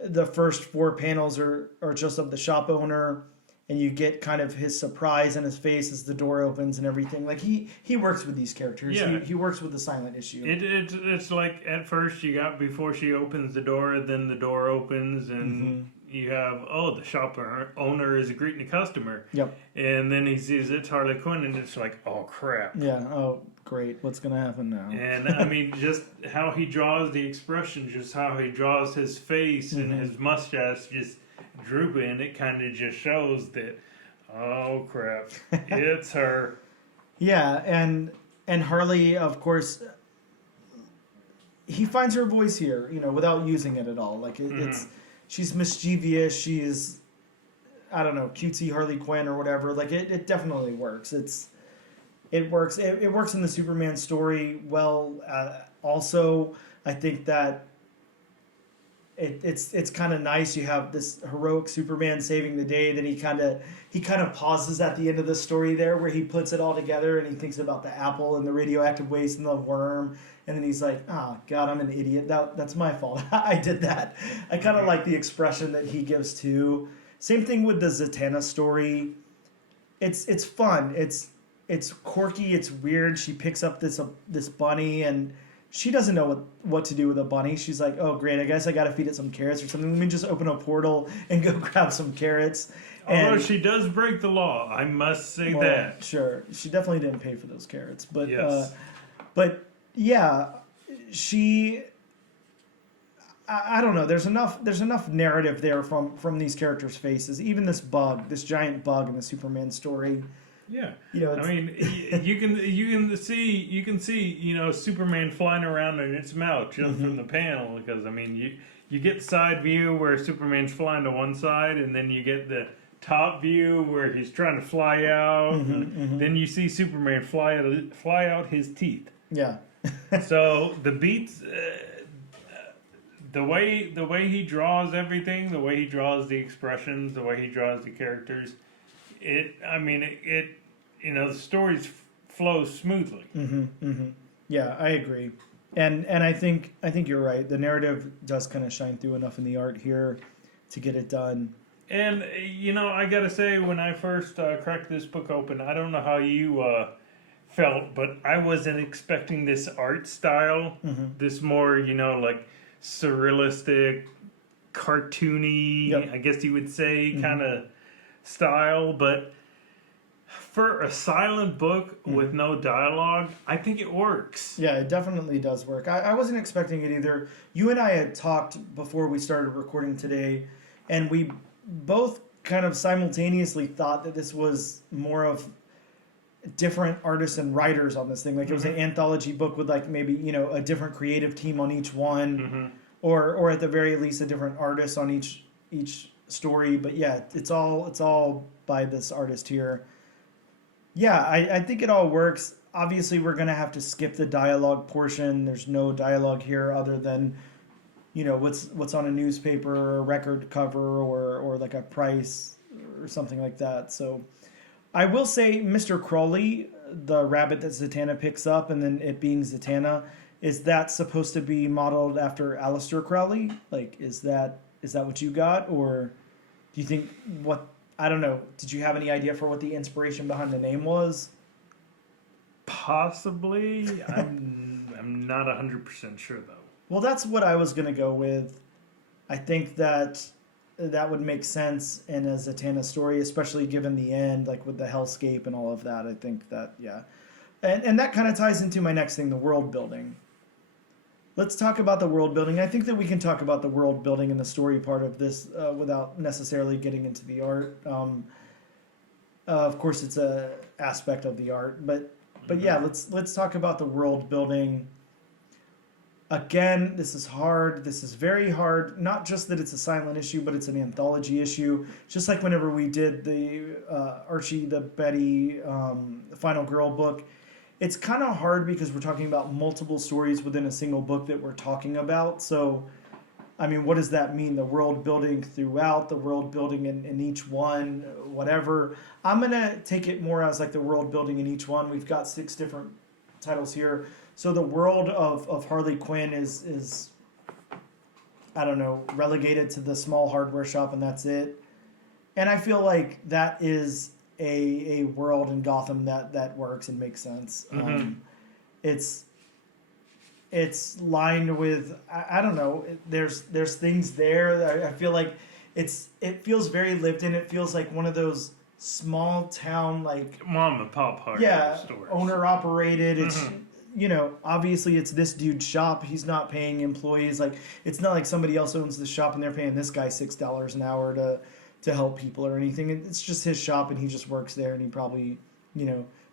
The first 4 panels are just of the shop owner, and you get kind of his surprise on his face as the door opens and everything. Like he works with these characters. Yeah. He works with the silent issue. It's like at first you got before she opens the door, then the door opens and you have the shop owner is greeting a customer. Yep. And then he sees it's Harley Quinn and it's like, oh crap. Yeah. Oh great. What's gonna happen now? And I mean, just how he draws the expression, just how he draws his face and his mustache just drooping, it kind of just shows that, oh crap, it's her. Yeah, and Harley, of course, he finds her voice here, without using it at all. Like it's, she's mischievous. She's, I don't know, cutesy Harley Quinn or whatever. Like it definitely works. It works. It works in the Superman story well. Also, I think that it's kind of nice. You have this heroic Superman saving the day. Then he kind of pauses at the end of the story there, where he puts it all together and he thinks about the apple and the radioactive waste and the worm, and then he's like, "Oh God, I'm an idiot. That's my fault. I did that." I kind of like the expression that he gives too. Same thing with the Zatanna story. It's fun. It's quirky. It's weird. She picks up this bunny and she doesn't know what to do with a bunny. She's like, oh, great, I guess I got to feed it some carrots or something. Let me just open a portal and go grab some carrots. Although she does break the law, I must say that. Sure. She definitely didn't pay for those carrots. But, yes. But yeah, I don't know. There's enough narrative there from these characters' faces. Even this bug, this giant bug in the Superman story. Yeah, You know, I mean, you can see Superman flying around in its mouth just from the panel, because I mean you get side view where Superman's flying to one side, and then you get the top view where he's trying to fly out, and then you see Superman fly out his teeth. Yeah. So the beats, the way he draws everything, the way he draws the expressions, the way he draws the characters. The stories flow smoothly. Yeah, I agree, and I think you're right. The narrative does kind of shine through enough in the art here to get it done. And I gotta say, when I first cracked this book open, I don't know how you felt, but I wasn't expecting this art style, this more like surrealistic, cartoony, Yep. I guess you would say, kind of style, but for a silent book with no dialogue, I think it works. Yeah, it definitely does work. I wasn't expecting it either. You and I had talked before we started recording today, and we both kind of simultaneously thought that this was more of different artists and writers on this thing. Like it was an anthology book with like maybe, a different creative team on each one, or at the very least a different artist on each story. But yeah, it's all by this artist here. Yeah, I think it all works. Obviously, we're going to have to skip the dialogue portion. There's no dialogue here other than, what's on a newspaper or a record cover or like a price or something like that. So I will say Mr. Crawley, the rabbit that Zatanna picks up, and then it being Zatanna, is that supposed to be modeled after Aleister Crowley? Like, is that what you got? Or do you think I don't know. Did you have any idea for what the inspiration behind the name was? Possibly. I'm not 100% sure though. Well, that's what I was gonna go with. I think that would make sense in a Zatanna story, especially given the end, like with the hellscape and all of that. I think that and that kind of ties into my next thing, the world building. Let's talk about the world building. I think that we can talk about the world building and the story part of this without necessarily getting into the art. Of course, it's a aspect of the art, but yeah, let's talk about the world building. Again, this is hard. This is very hard. Not just that it's a silent issue, but it's an anthology issue. Just like whenever we did the Archie the Betty Final Girl book. It's kind of hard because we're talking about multiple stories within a single book that we're talking about. So, I mean, what does that mean? The world building throughout, the world building in each one, whatever. I'm going to take it more as like the world building in each one. We've got 6 different titles here. So the world of Harley Quinn is I don't know, relegated to the small hardware shop and that's it. And I feel like that is a world in Gotham that works and makes sense. It's lined with I don't know. There's things there. I feel like it feels very lived in. It feels like one of those small town like mom and pop hardware stores. Owner operated. It's obviously it's this dude's shop. He's not paying employees. Like it's not like somebody else owns the shop and they're paying this guy $6 an hour to help people or anything. It's just his shop and he just works there and he probably,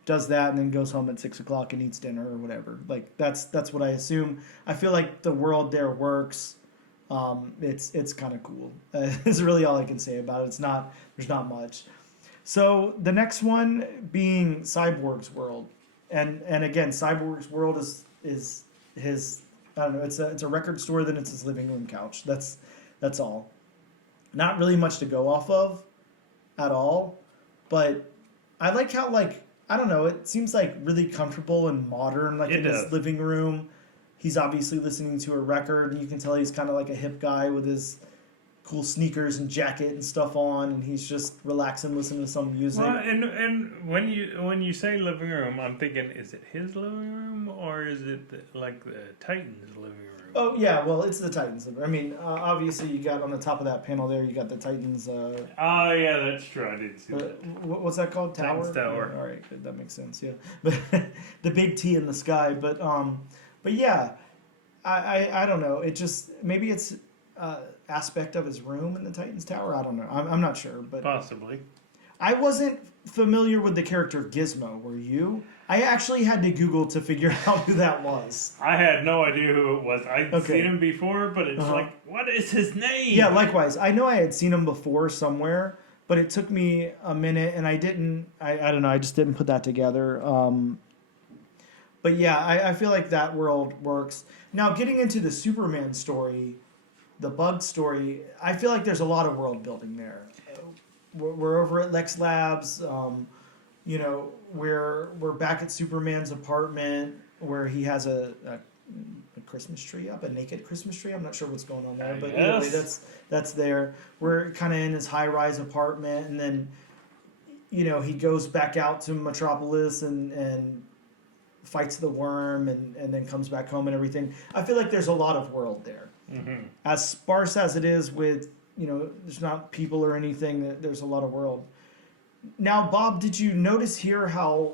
does that and then goes home at 6 o'clock and eats dinner or whatever. Like that's what I assume. I feel like the world there works. It's kind of cool. Is really all I can say about it. There's not much. So the next one being Cyborg's world. And again, Cyborg's world is his, I don't know, it's a record store, then it's his living room couch. That's all. Not really much to go off of at all, but I like how, like, I don't know, it seems like really comfortable and modern, like in his living room. He's obviously listening to a record, and you can tell he's kind of like a hip guy with his cool sneakers and jacket and stuff on, and he's just relaxing, listening to some music. Well, and when you say living room, I'm thinking, is it his living room or is it like the Titans' living room? Oh yeah, well it's the Titans. I mean, obviously you got on the top of that panel there, you got the Titans. Oh yeah, that's true. I did see that. What's that called? Tower. Titans Tower. Yeah, all right, that makes sense. Yeah, but the big T in the sky. But yeah. I don't know. It just maybe it's aspect of his room in the Titans Tower. I don't know. I'm not sure, but Possibly. I wasn't familiar with the character Gizmo. Were you? I actually had to Google to figure out who that was. I had no idea who it was. I'd Okay. seen him before, but it's like, what is his name? Yeah, likewise. I know I had seen him before somewhere, but it took me a minute, and I didn't. I don't know. I just didn't put that together. But yeah, I feel like that world works. Now, getting into the Superman story, the Bug story, I feel like there's a lot of world building there. We're over at Lex Labs. You know, we're back at Superman's apartment where he has a Christmas tree up, a naked Christmas tree. I'm not sure what's going on there, but either way, that's there. We're kind of in his high-rise apartment, and then, you know, he goes back out to Metropolis and fights the worm, and then comes back home and everything. I feel like there's a lot of world there. Mm-hmm. As sparse as it is with, you know, there's not people or anything, there's a lot of world. Now, Bob, did you notice here how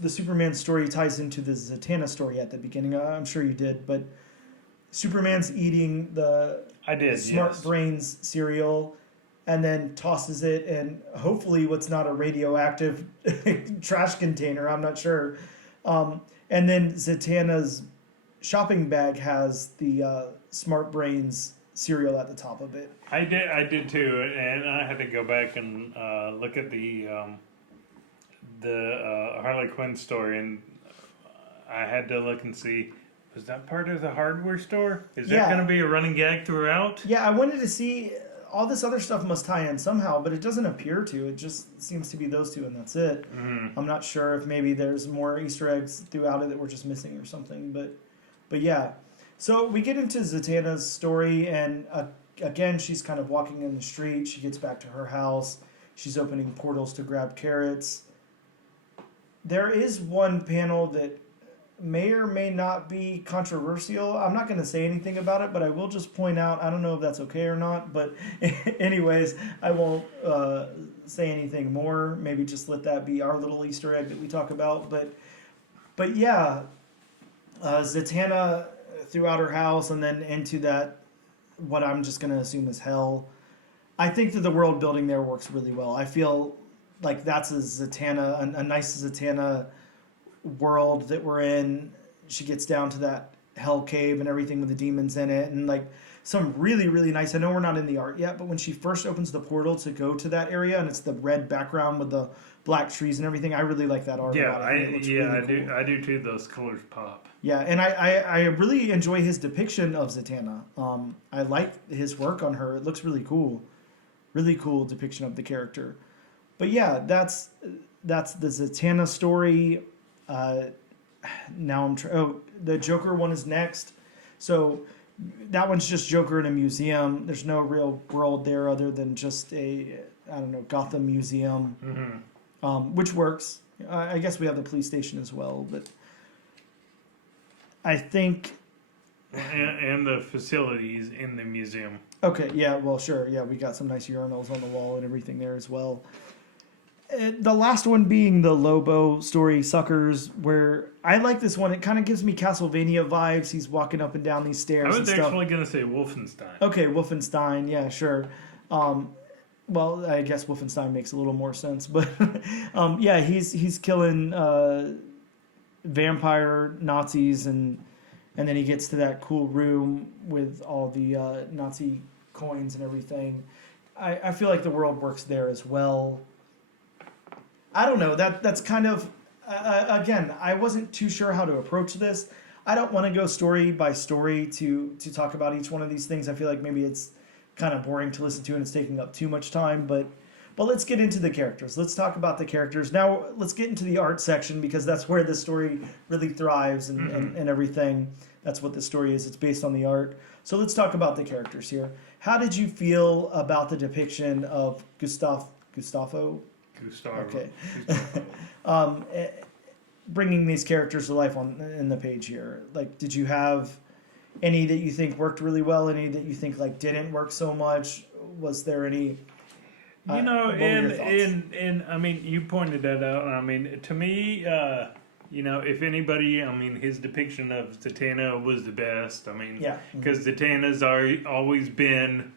the Superman story ties into the Zatanna story at the beginning? I'm sure you did, but Superman's eating the Smart Brains cereal and then tosses it in hopefully what's not a radioactive trash container. I'm not sure. And then Zatanna's shopping bag has the Smart Brains cereal at the top of it. I did too, and I had to go back and look at the Harley Quinn story, and I had to look and see, was that part of the hardware store? Is that going to be a running gag throughout? Yeah, I wanted to see. All this other stuff must tie in somehow, but it doesn't appear to. It just seems to be those two, and that's it. Mm-hmm. I'm not sure if maybe there's more Easter eggs throughout it that we're just missing or something, but yeah. So we get into Zatanna's story, and again, she's kind of walking in the street. She gets back to her house. She's opening portals to grab carrots. There is one panel that may or may not be controversial. I'm not going to say anything about it, but I will just point out, I don't know if that's okay or not, but anyways, I won't say anything more. Maybe just let that be our little Easter egg that we talk about. But yeah, Zatanna throughout her house and then into that, what I'm just going to assume is hell. I think that the world building there works really well. I feel like that's a Zatanna, a nice Zatanna world that we're in. She gets down to that hell cave and everything with the demons in it, and like some really, really nice. I know we're not in the art yet, but when she first opens the portal to go to that area and it's the red background with the black trees and everything, I really like that art. Yeah, cool. I do too. Those colors pop. Yeah, and I really enjoy his depiction of Zatanna. I like his work on her. It looks really cool depiction of the character. But yeah, that's the Zatanna story. Now the Joker one is next. So that one's just Joker in a museum. There's no real world there other than just a, I don't know, Gotham museum, which works. I guess we have the police station as well, but I think... And the facilities in the museum. Okay, yeah, well, sure. Yeah, we got some nice urinals on the wall and everything there as well. The last one being the Lobo story, Suckers, where I like this one. It kind of gives me Castlevania vibes. He's walking up and down these stairs. I was actually going to say Wolfenstein. Okay, Wolfenstein. Yeah, sure. Well, I guess Wolfenstein makes a little more sense, but yeah, he's killing vampire Nazis, and then he gets to that cool room with all the Nazi coins and everything. I feel like the world works there as well. I don't know. That's kind of again, I wasn't too sure how to approach this. I don't want to go story by story to talk about each one of these things. I feel like maybe it's kind of boring to listen to and it's taking up too much time. But let's get into the characters. Let's talk about the characters now. Let's get into the art section because that's where the story really thrives and everything. That's what the story is. It's based on the art. So let's talk about the characters here. How did you feel about the depiction of Gustavo? Okay. Bringing these characters to life in the page here. Like, did you have any that you think worked really well? Any that you think like didn't work so much? Was there any? And I mean, you pointed that out. I mean, to me, you know, if anybody, I mean, his depiction of Zatanna was the best. I mean, Yeah. because Zatanna's always been,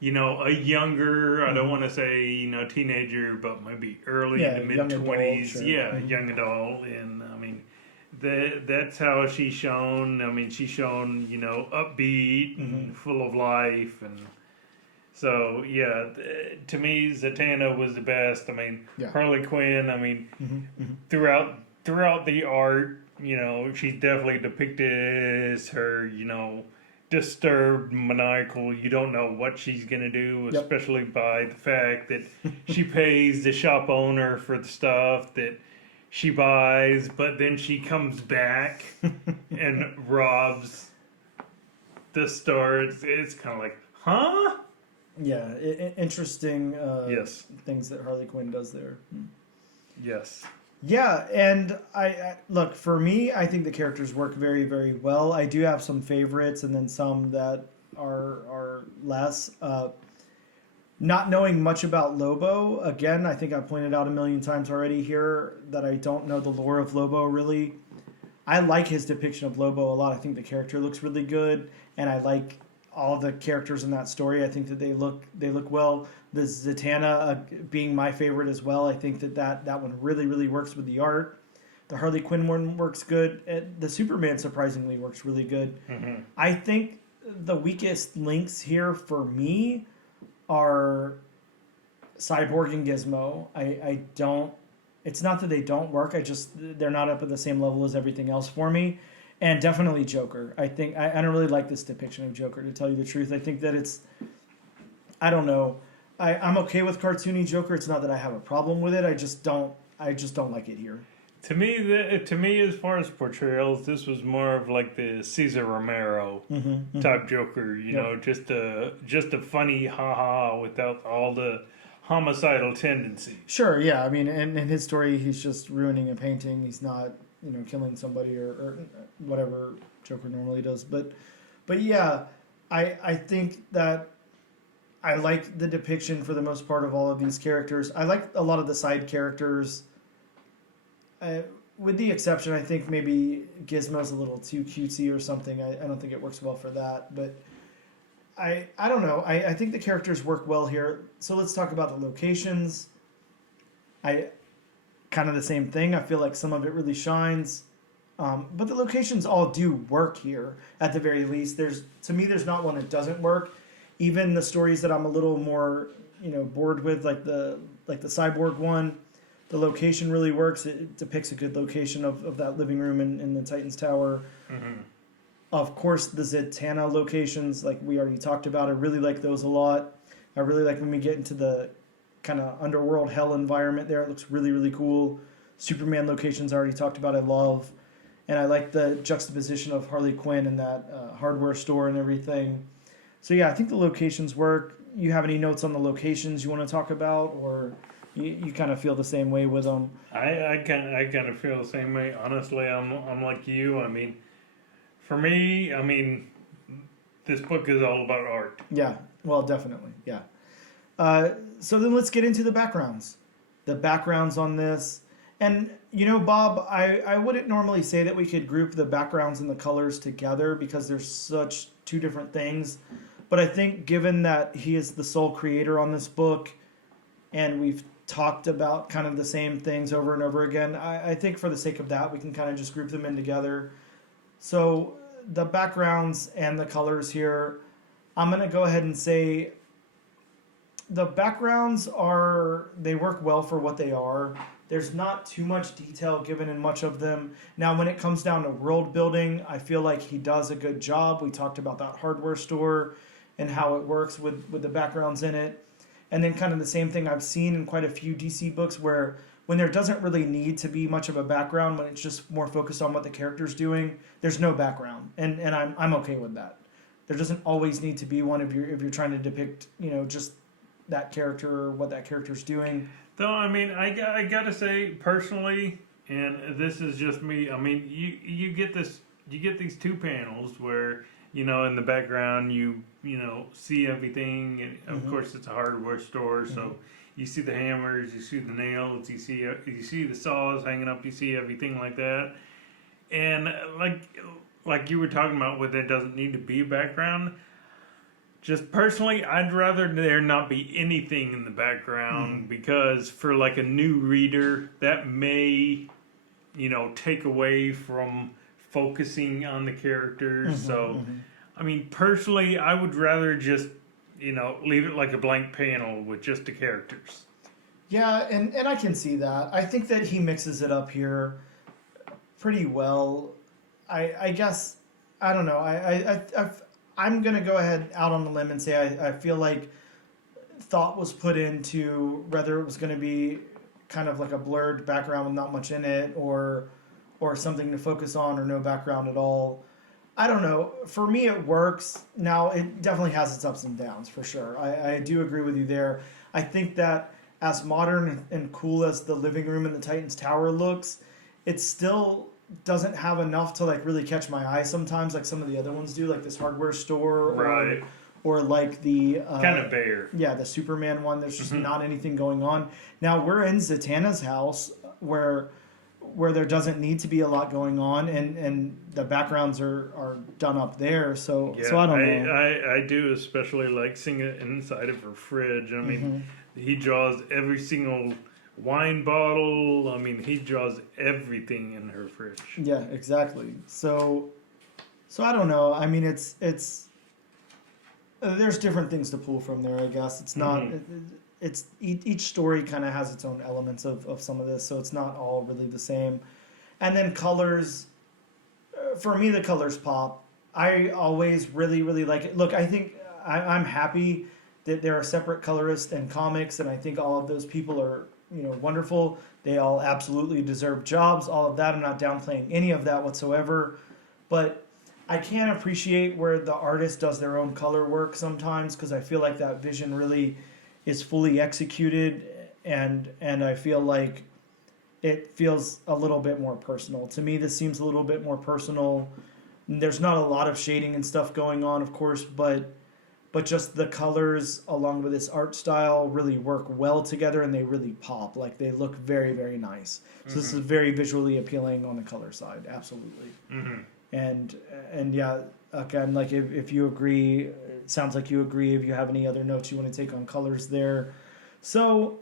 you know, a younger, I don't want to say, you know, teenager, but maybe early Yeah, to young mid adult, 20s. sure. Yeah, young adult. And I mean, that's how she's shown. I mean, she's shown, you know, upbeat and full of life. And so, yeah, to me, Zatanna was the best. I mean, Yeah. Harley Quinn, I mean, throughout the art, you know, she's definitely depicted as her, you know, disturbed, maniacal. You don't know what she's gonna do, Yep. especially by the fact that she pays the shop owner for the stuff that she buys, but then she comes back and robs the store. It's kind of like, huh? Yeah, interesting Yes. things that Harley Quinn does there. Yes. Yeah, and I look, for me, I think the characters work very, very well. I do have some favorites, and then some that are less. Not knowing much about Lobo, again, I think I pointed out a million times already here that I don't know the lore of Lobo really. I like his depiction of Lobo a lot. I think the character looks really good, and I like all the characters in that story. I think that they look well. The Zatanna being my favorite as well. I think that one really, really works with the art. The Harley Quinn one works good. The Superman surprisingly works really good. Mm-hmm. I think the weakest links here for me are Cyborg and Gizmo. I don't. It's not that they don't work. They're not up at the same level as everything else for me. And definitely Joker. I think I don't really like this depiction of Joker, to tell you the truth. I think that I don't know. I'm okay with cartoony Joker. It's not that I have a problem with it. I just don't like it here. To me, as far as portrayals, this was more of like the Cesar Romero type Joker. You know, just a funny ha without all the homicidal tendency. Sure, yeah. I mean, in his story, he's just ruining a painting. He's not, killing somebody or whatever Joker normally does. But yeah, I think that I like the depiction for the most part of all of these characters. I like a lot of the side characters. With the exception, I think maybe Gizmo's a little too cutesy or something. I don't think it works well for that. But I don't know. I think the characters work well here. So let's talk about the locations. Kind of the same thing. I feel like some of it really shines. But the locations all do work here at the very least. To me, there's not one that doesn't work. Even the stories that I'm a little more, bored with, like the Cyborg one, the location really works. It depicts a good location of that living room in the Titans Tower. Mm-hmm. Of course, the Zatanna locations, like we already talked about, I really like those a lot. I really like when we get into the kind of underworld hell environment there. It looks really, really cool. Superman locations I already talked about, I love. And I like the juxtaposition of Harley Quinn and that hardware store and everything. So yeah, I think the locations work. You have any notes on the locations you want to talk about, or you kind of feel the same way with them? I kind of feel the same way. Honestly, I'm like you. I mean, for me, I mean, this book is all about art. Yeah, well, definitely, yeah. So then let's get into the backgrounds. The backgrounds on this. And, Bob, I wouldn't normally say that we could group the backgrounds and the colors together because there's such two different things. But I think given that he is the sole creator on this book and we've talked about kind of the same things over and over again, I think for the sake of that, we can kind of just group them in together. So the backgrounds and the colors here, I'm going to go ahead and say the backgrounds they work well for what they are. There's not too much detail given in much of them. Now, when it comes down to world building, I feel like he does a good job. We talked about that hardware store and how it works with the backgrounds in it. And then kind of the same thing I've seen in quite a few DC books where when there doesn't really need to be much of a background, when it's just more focused on what the character's doing, there's no background. And I'm okay with that. There doesn't always need to be one if you're trying to depict, just that character or what that character's doing. Though, I mean, I gotta say, personally, and this is just me, I mean, you get these two panels where in the background you see everything. And of course, it's a hardware store, so you see the hammers, you see the nails, you see the saws hanging up, you see everything like that. And like you were talking about, with it doesn't need to be a background. Just personally, I'd rather there not be anything in the background because for like a new reader, that may, take away from focusing on the characters. So, I mean, personally, I would rather just, leave it like a blank panel with just the characters. Yeah, and I can see that. I think that he mixes it up here pretty well. I guess, I don't know. I'm going to go ahead out on the limb and say I feel like thought was put into whether it was going to be kind of like a blurred background with not much in it or something to focus on or no background at all. I don't know. For me, it works. Now, it definitely has its ups and downs, for sure. I do agree with you there. I think that as modern and cool as the living room in the Titans Tower looks, it still doesn't have enough to like really catch my eye sometimes, like some of the other ones do, like this hardware store or like the kind of bare. Yeah, the Superman one. There's just not anything going on. Now we're in Zatanna's house where there doesn't need to be a lot going on, and the backgrounds are done up there. So I don't know. I do especially like seeing it inside of her fridge. I mean, he draws every single wine bottle. I mean, he draws everything in her fridge. Yeah, exactly. So I don't know. I mean, it's there's different things to pull from there, I guess. It's not it's each story kind of has its own elements of some of this, so it's not all really the same. And then colors, for me, the colors pop. I always really, really like it. Look, I think I'm happy that there are separate colorists and comics, and I think all of those people are wonderful. They all absolutely deserve jobs, all of that. I'm not downplaying any of that whatsoever. But I can appreciate where the artist does their own color work sometimes, because I feel like that vision really is fully executed, and I feel like it feels a little bit more personal. To me, this seems a little bit more personal. There's not a lot of shading and stuff going on, of course, but just the colors along with this art style really work well together, and they really pop. Like, they look very, very nice. So this is very visually appealing on the color side, absolutely. And yeah, again, like if you agree, it sounds like you agree. If you have any other notes you want to take on colors there. So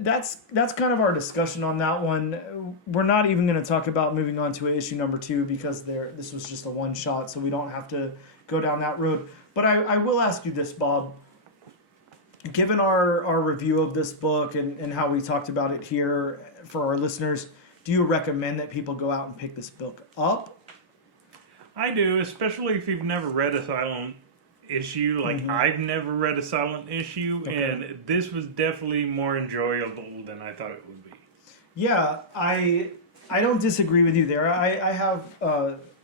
that's kind of our discussion on that one. We're not even going to talk about moving on to issue number 2 because this was just a one shot, so we don't have to go down that road. But I will ask you this, Bob. Given our review of this book and how we talked about it here for our listeners, do you recommend that people go out and pick this book up? I do, especially if you've never read a silent issue. Like, I've never read a silent issue, and this was definitely more enjoyable than I thought it would be. Yeah, I don't disagree with you there. I have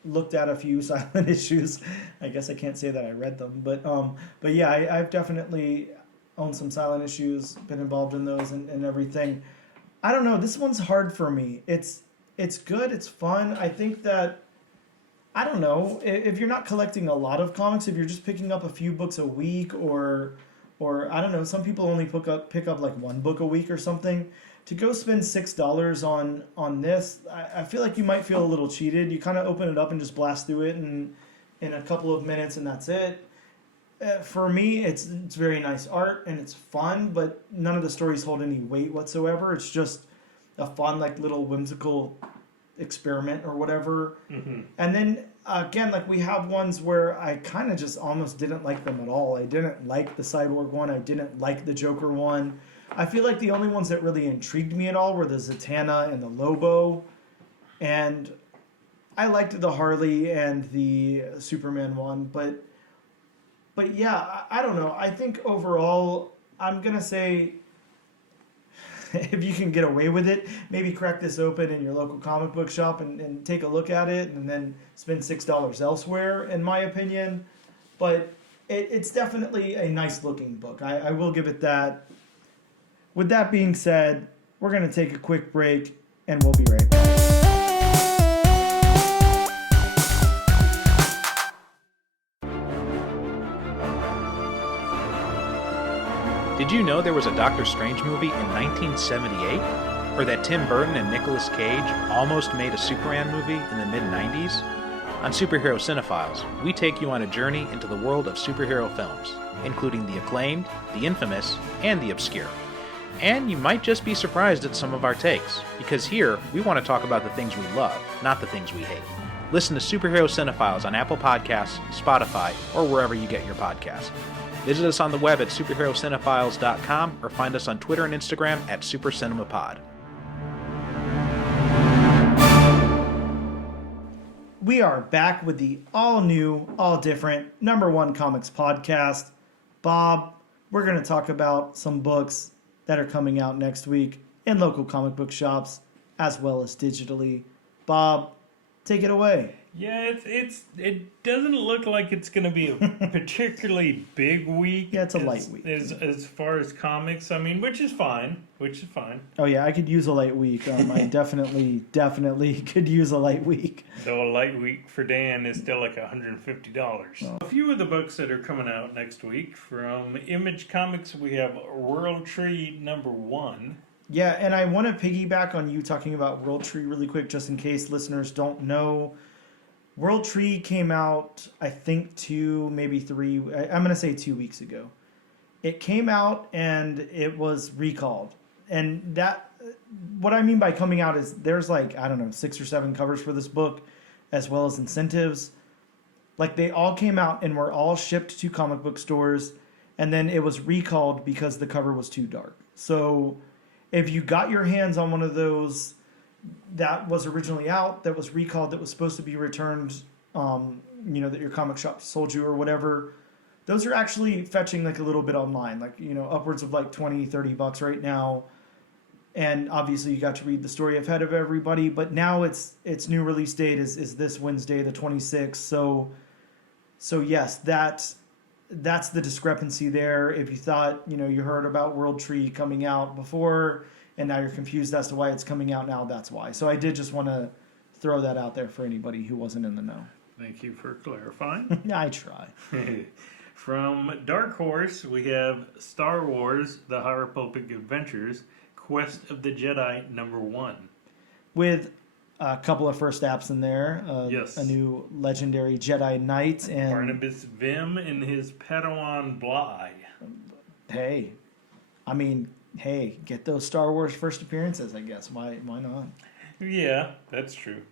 looked at a few silent issues. I guess I can't say that I read them, but yeah, I've definitely owned some silent issues, been involved in those and everything. I don't know. This one's hard for me. It's good. It's fun. I think that, I don't know, if you're not collecting a lot of comics, if you're just picking up a few books a week or I don't know, some people only pick up like one book a week or something, to go spend $6 on this, I feel like you might feel a little cheated. You kind of open it up and just blast through it in a couple of minutes, and that's it. For me, it's very nice art and it's fun, but none of the stories hold any weight whatsoever. It's just a fun, like, little whimsical experiment or whatever. And then again, like, we have ones where I kind of just almost didn't like them at all. I didn't like the Cyborg one. I didn't like the Joker one. I feel like the only ones that really intrigued me at all were the Zatanna and the Lobo, and I liked the Harley and the Superman one, but yeah, I don't know. I think overall, I'm gonna say, if you can get away with it, maybe crack this open in your local comic book shop and take a look at it, and then spend $6 elsewhere, in my opinion. But it's definitely a nice looking book. I will give it that. With that being said, we're going to take a quick break, and we'll be right back. Did you know there was a Doctor Strange movie in 1978? Or that Tim Burton and Nicolas Cage almost made a Superman movie in the mid-90s? On Superhero Cinephiles, we take you on a journey into the world of superhero films, including the acclaimed, the infamous, and the obscure. And you might just be surprised at some of our takes, because here we want to talk about the things we love, not the things we hate. Listen to Superhero Cinephiles on Apple Podcasts, Spotify, or wherever you get your podcasts. Visit us on the web at superherocinephiles.com or find us on Twitter and Instagram at SuperCinemaPod. We are back with the all-new, all-different #1 comics podcast. Bob, we're going to talk about some books that are coming out next week in local comic book shops as well as digitally. Bob, take it away. Yeah, it doesn't look like it's going to be a particularly big week. Yeah, it's a light week. As far as comics, I mean, which is fine. Oh yeah, I could use a light week. I definitely could use a light week. Though a light week for Dan is still like $150. Oh. A few of the books that are coming out next week from Image Comics, we have World Tree #1. Yeah, and I want to piggyback on you talking about World Tree really quick, just in case listeners don't know. World Tree came out, I think, 2, maybe 3, I'm going to say 2 weeks ago. It came out and it was recalled. And that, what I mean by coming out is there's like, I don't know, 6 or 7 covers for this book, as well as incentives. Like they all came out and were all shipped to comic book stores, and then it was recalled because the cover was too dark. So if you got your hands on one of those that was originally out, that was recalled, that was supposed to be returned, that your comic shop sold you or whatever, those are actually fetching like a little bit online, like, upwards of like $20-$30 right now. And obviously you got to read the story ahead of everybody, but now its new release date is this Wednesday, the 26th. So yes, that's the discrepancy there. If you thought, you heard about World Tree coming out before, and now you're confused as to why it's coming out now, that's why. So I did just want to throw that out there for anybody who wasn't in the know. Thank you for clarifying. I try. From Dark Horse, we have Star Wars, The Hieroglyphic Adventures, Quest of the Jedi #1. With a couple of first apps in there. Yes. A new legendary Jedi Knight. And Barnabas Vim and his Padawan Bly. Hey, get those Star Wars first appearances, I guess. Why not? Yeah, that's true.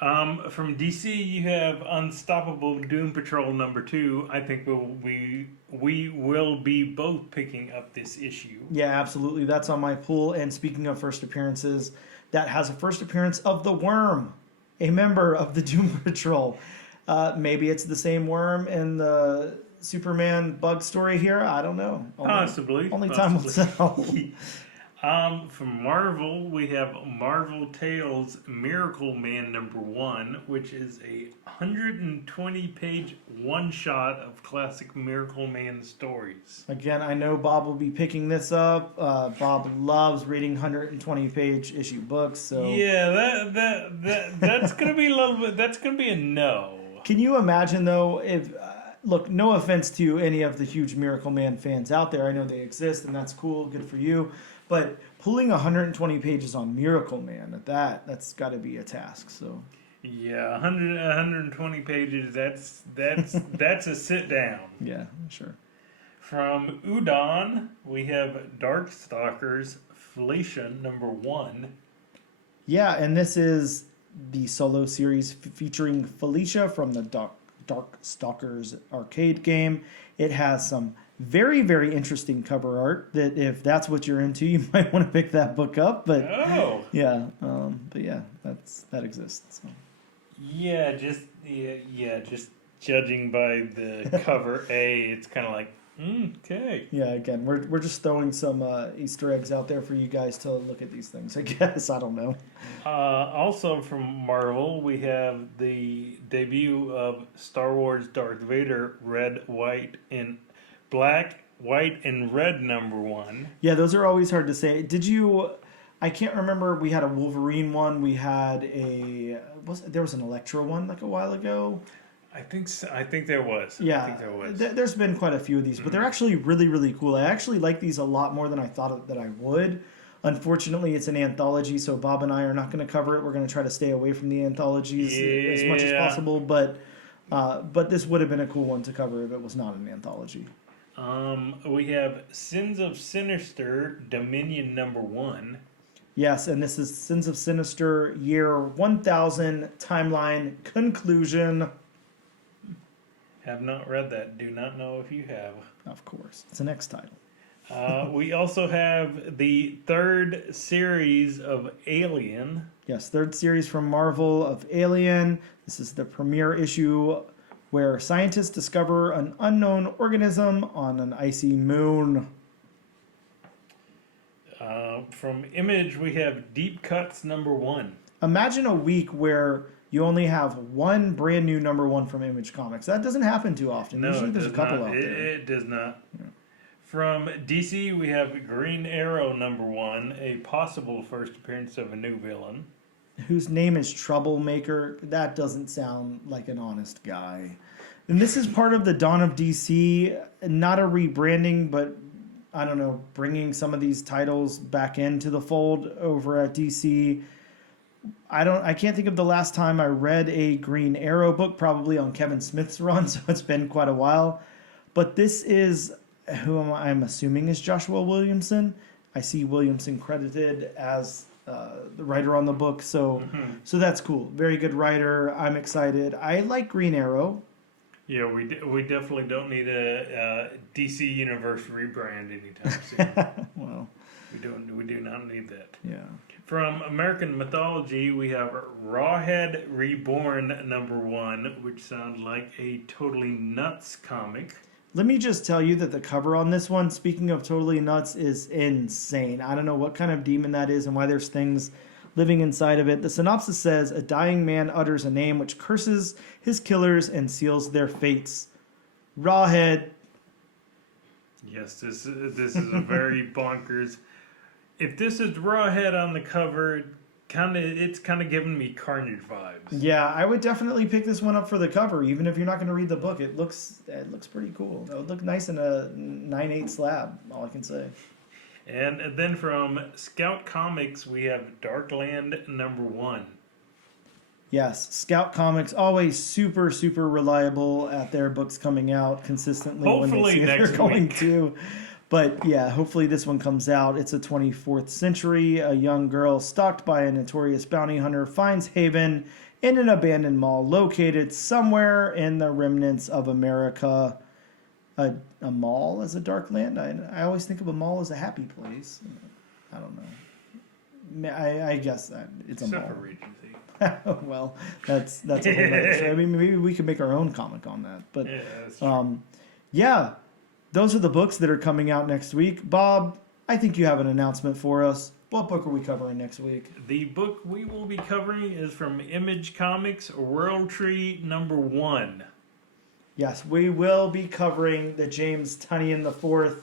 From DC, you have Unstoppable Doom Patrol #2. I think we will be both picking up this issue. Yeah, absolutely. That's on my pool. And speaking of first appearances, that has a first appearance of the Worm, a member of the Doom Patrol. Maybe it's the same Worm in the Superman bug story here. I don't know. Possibly. Time will tell. From Marvel, we have Marvel Tales Miracle Man #1, which is a 120-page one-shot of classic Miracle Man stories. Again, I know Bob will be picking this up. Bob loves reading 120-page issue books. So yeah, that's gonna be a little bit. That's gonna be a no. Can you imagine though if? Look, no offense to any of the huge Miracle Man fans out there. I know they exist, and that's cool. Good for you. But pulling 120 pages on Miracle Man, that's got to be a task. So yeah, 120 pages. That's a sit down. Yeah, sure. From Udon, we have Darkstalkers Felicia #1. Yeah, and this is the solo series featuring Felicia from the Darkstalkers arcade game. It has some very, very interesting cover art that if that's what you're into, you might want to pick that book up. But yeah, that exists. So. Just judging by the cover it's kind of like okay. Yeah, again, we're just throwing some Easter eggs out there for you guys to look at these things. I guess I don't know. Also from Marvel, we have the debut of Star Wars Darth Vader Black, White, and Red #1. Yeah, those are always hard to say. I can't remember. We had a Wolverine one. We had there was an Electro one like a while ago. I think so. I think there was. Yeah, I think there was. There's been quite a few of these, but they're actually really, really cool. I actually like these a lot more than I thought that I would. Unfortunately, it's an anthology, so Bob and I are not going to cover it. We're going to try to stay away from the anthologies as much as possible, but this would have been a cool one to cover if it was not an anthology. We have Sins of Sinister, Dominion #1. Yes, and this is Sins of Sinister, year 1000, timeline, conclusion. Have not read that. Do not know if you have. Of course. It's the next title. We also have the 3rd series of Alien. Yes, 3rd series from Marvel of Alien. This is the premiere issue where scientists discover an unknown organism on an icy moon. From Image, we have Deep Cuts #1. Imagine a week where you only have one brand new #1 from Image Comics. That doesn't happen too often. No, Usually it there's a does couple not. out there. It does not. Yeah. From DC, we have Green Arrow #1, a possible first appearance of a new villain. Whose name is Troublemaker. That doesn't sound like an honest guy. And this is part of the Dawn of DC, not a rebranding, but I don't know, bringing some of these titles back into the fold over at DC. I can't think of the last time I read a Green Arrow book, probably on Kevin Smith's run, so it's been quite a while. But this is who I'm assuming is Joshua Williamson. I see Williamson credited as the writer on the book, so that's cool. Very good writer. I'm excited. I like Green Arrow. Yeah, we definitely don't need a DC Universe rebrand anytime soon. Well, we do not need that. yeah. From American Mythology, we have Rawhead Reborn #1, which sounds like a totally nuts comic. Let me just tell you that the cover on this one, speaking of totally nuts, is insane. I don't know what kind of demon that is and why there's things living inside of it. The synopsis says, a dying man utters a name which curses his killers and seals their fates. Rawhead. Yes, this is a very bonkers. If this is Rawhead on the cover, it's kind of giving me Carnage vibes. Yeah, I would definitely pick this one up for the cover, even if you're not going to read the book. It looks pretty cool. It would look nice in a 9/8 slab, all I can say. And then from Scout Comics, we have Darkland #1. Yes, Scout Comics, always super, super reliable at their books coming out consistently. Hopefully when they say next they're going week. to. But yeah, hopefully this one comes out. It's a 24th century. A young girl stalked by a notorious bounty hunter finds haven in an abandoned mall located somewhere in the remnants of America. A mall as a dark land? I always think of a mall as a happy place. I don't know. I guess that it's a Except mall. for Regency. Well, that's a whole other story. I mean, maybe we could make our own comic on that. But Yeah, that's true. yeah, those are the books that are coming out next week. Bob, I think you have an announcement for us. What book are we covering next week? The book we will be covering is from Image Comics, World Tree #1. Yes, we will be covering the James Tynion IV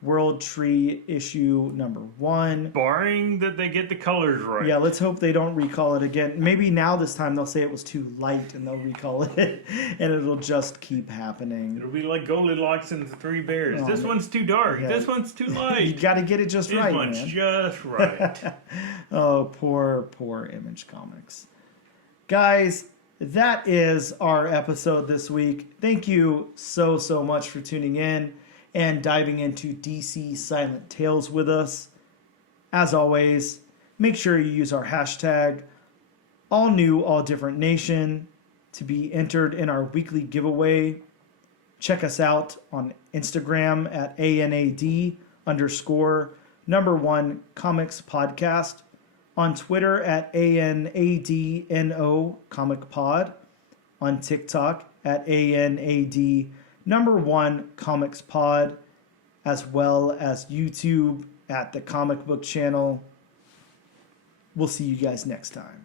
World Tree issue #1. Barring that they get the colors right. Yeah, let's hope they don't recall it again. Maybe now this time they'll say it was too light and they'll recall it, and it'll just keep happening. It'll be like Goldilocks and the Three Bears. Oh, this man. one's too dark. Yeah. This one's too You light. got to get it just This right, one's man. just right. Oh, poor Image Comics. Guys, that is our episode this week. Thank you so much for tuning in and diving into DC Silent Tales with us. As always, make sure you use our hashtag #AllNewAllDifferentNation to be entered in our weekly giveaway. Check us out on Instagram at ANAD_1 Comics Podcast. On Twitter at ANADNO Comic Pod. On TikTok at ANAD1 Comics Pod. As well as YouTube at the Comic Book Channel. We'll see you guys next time.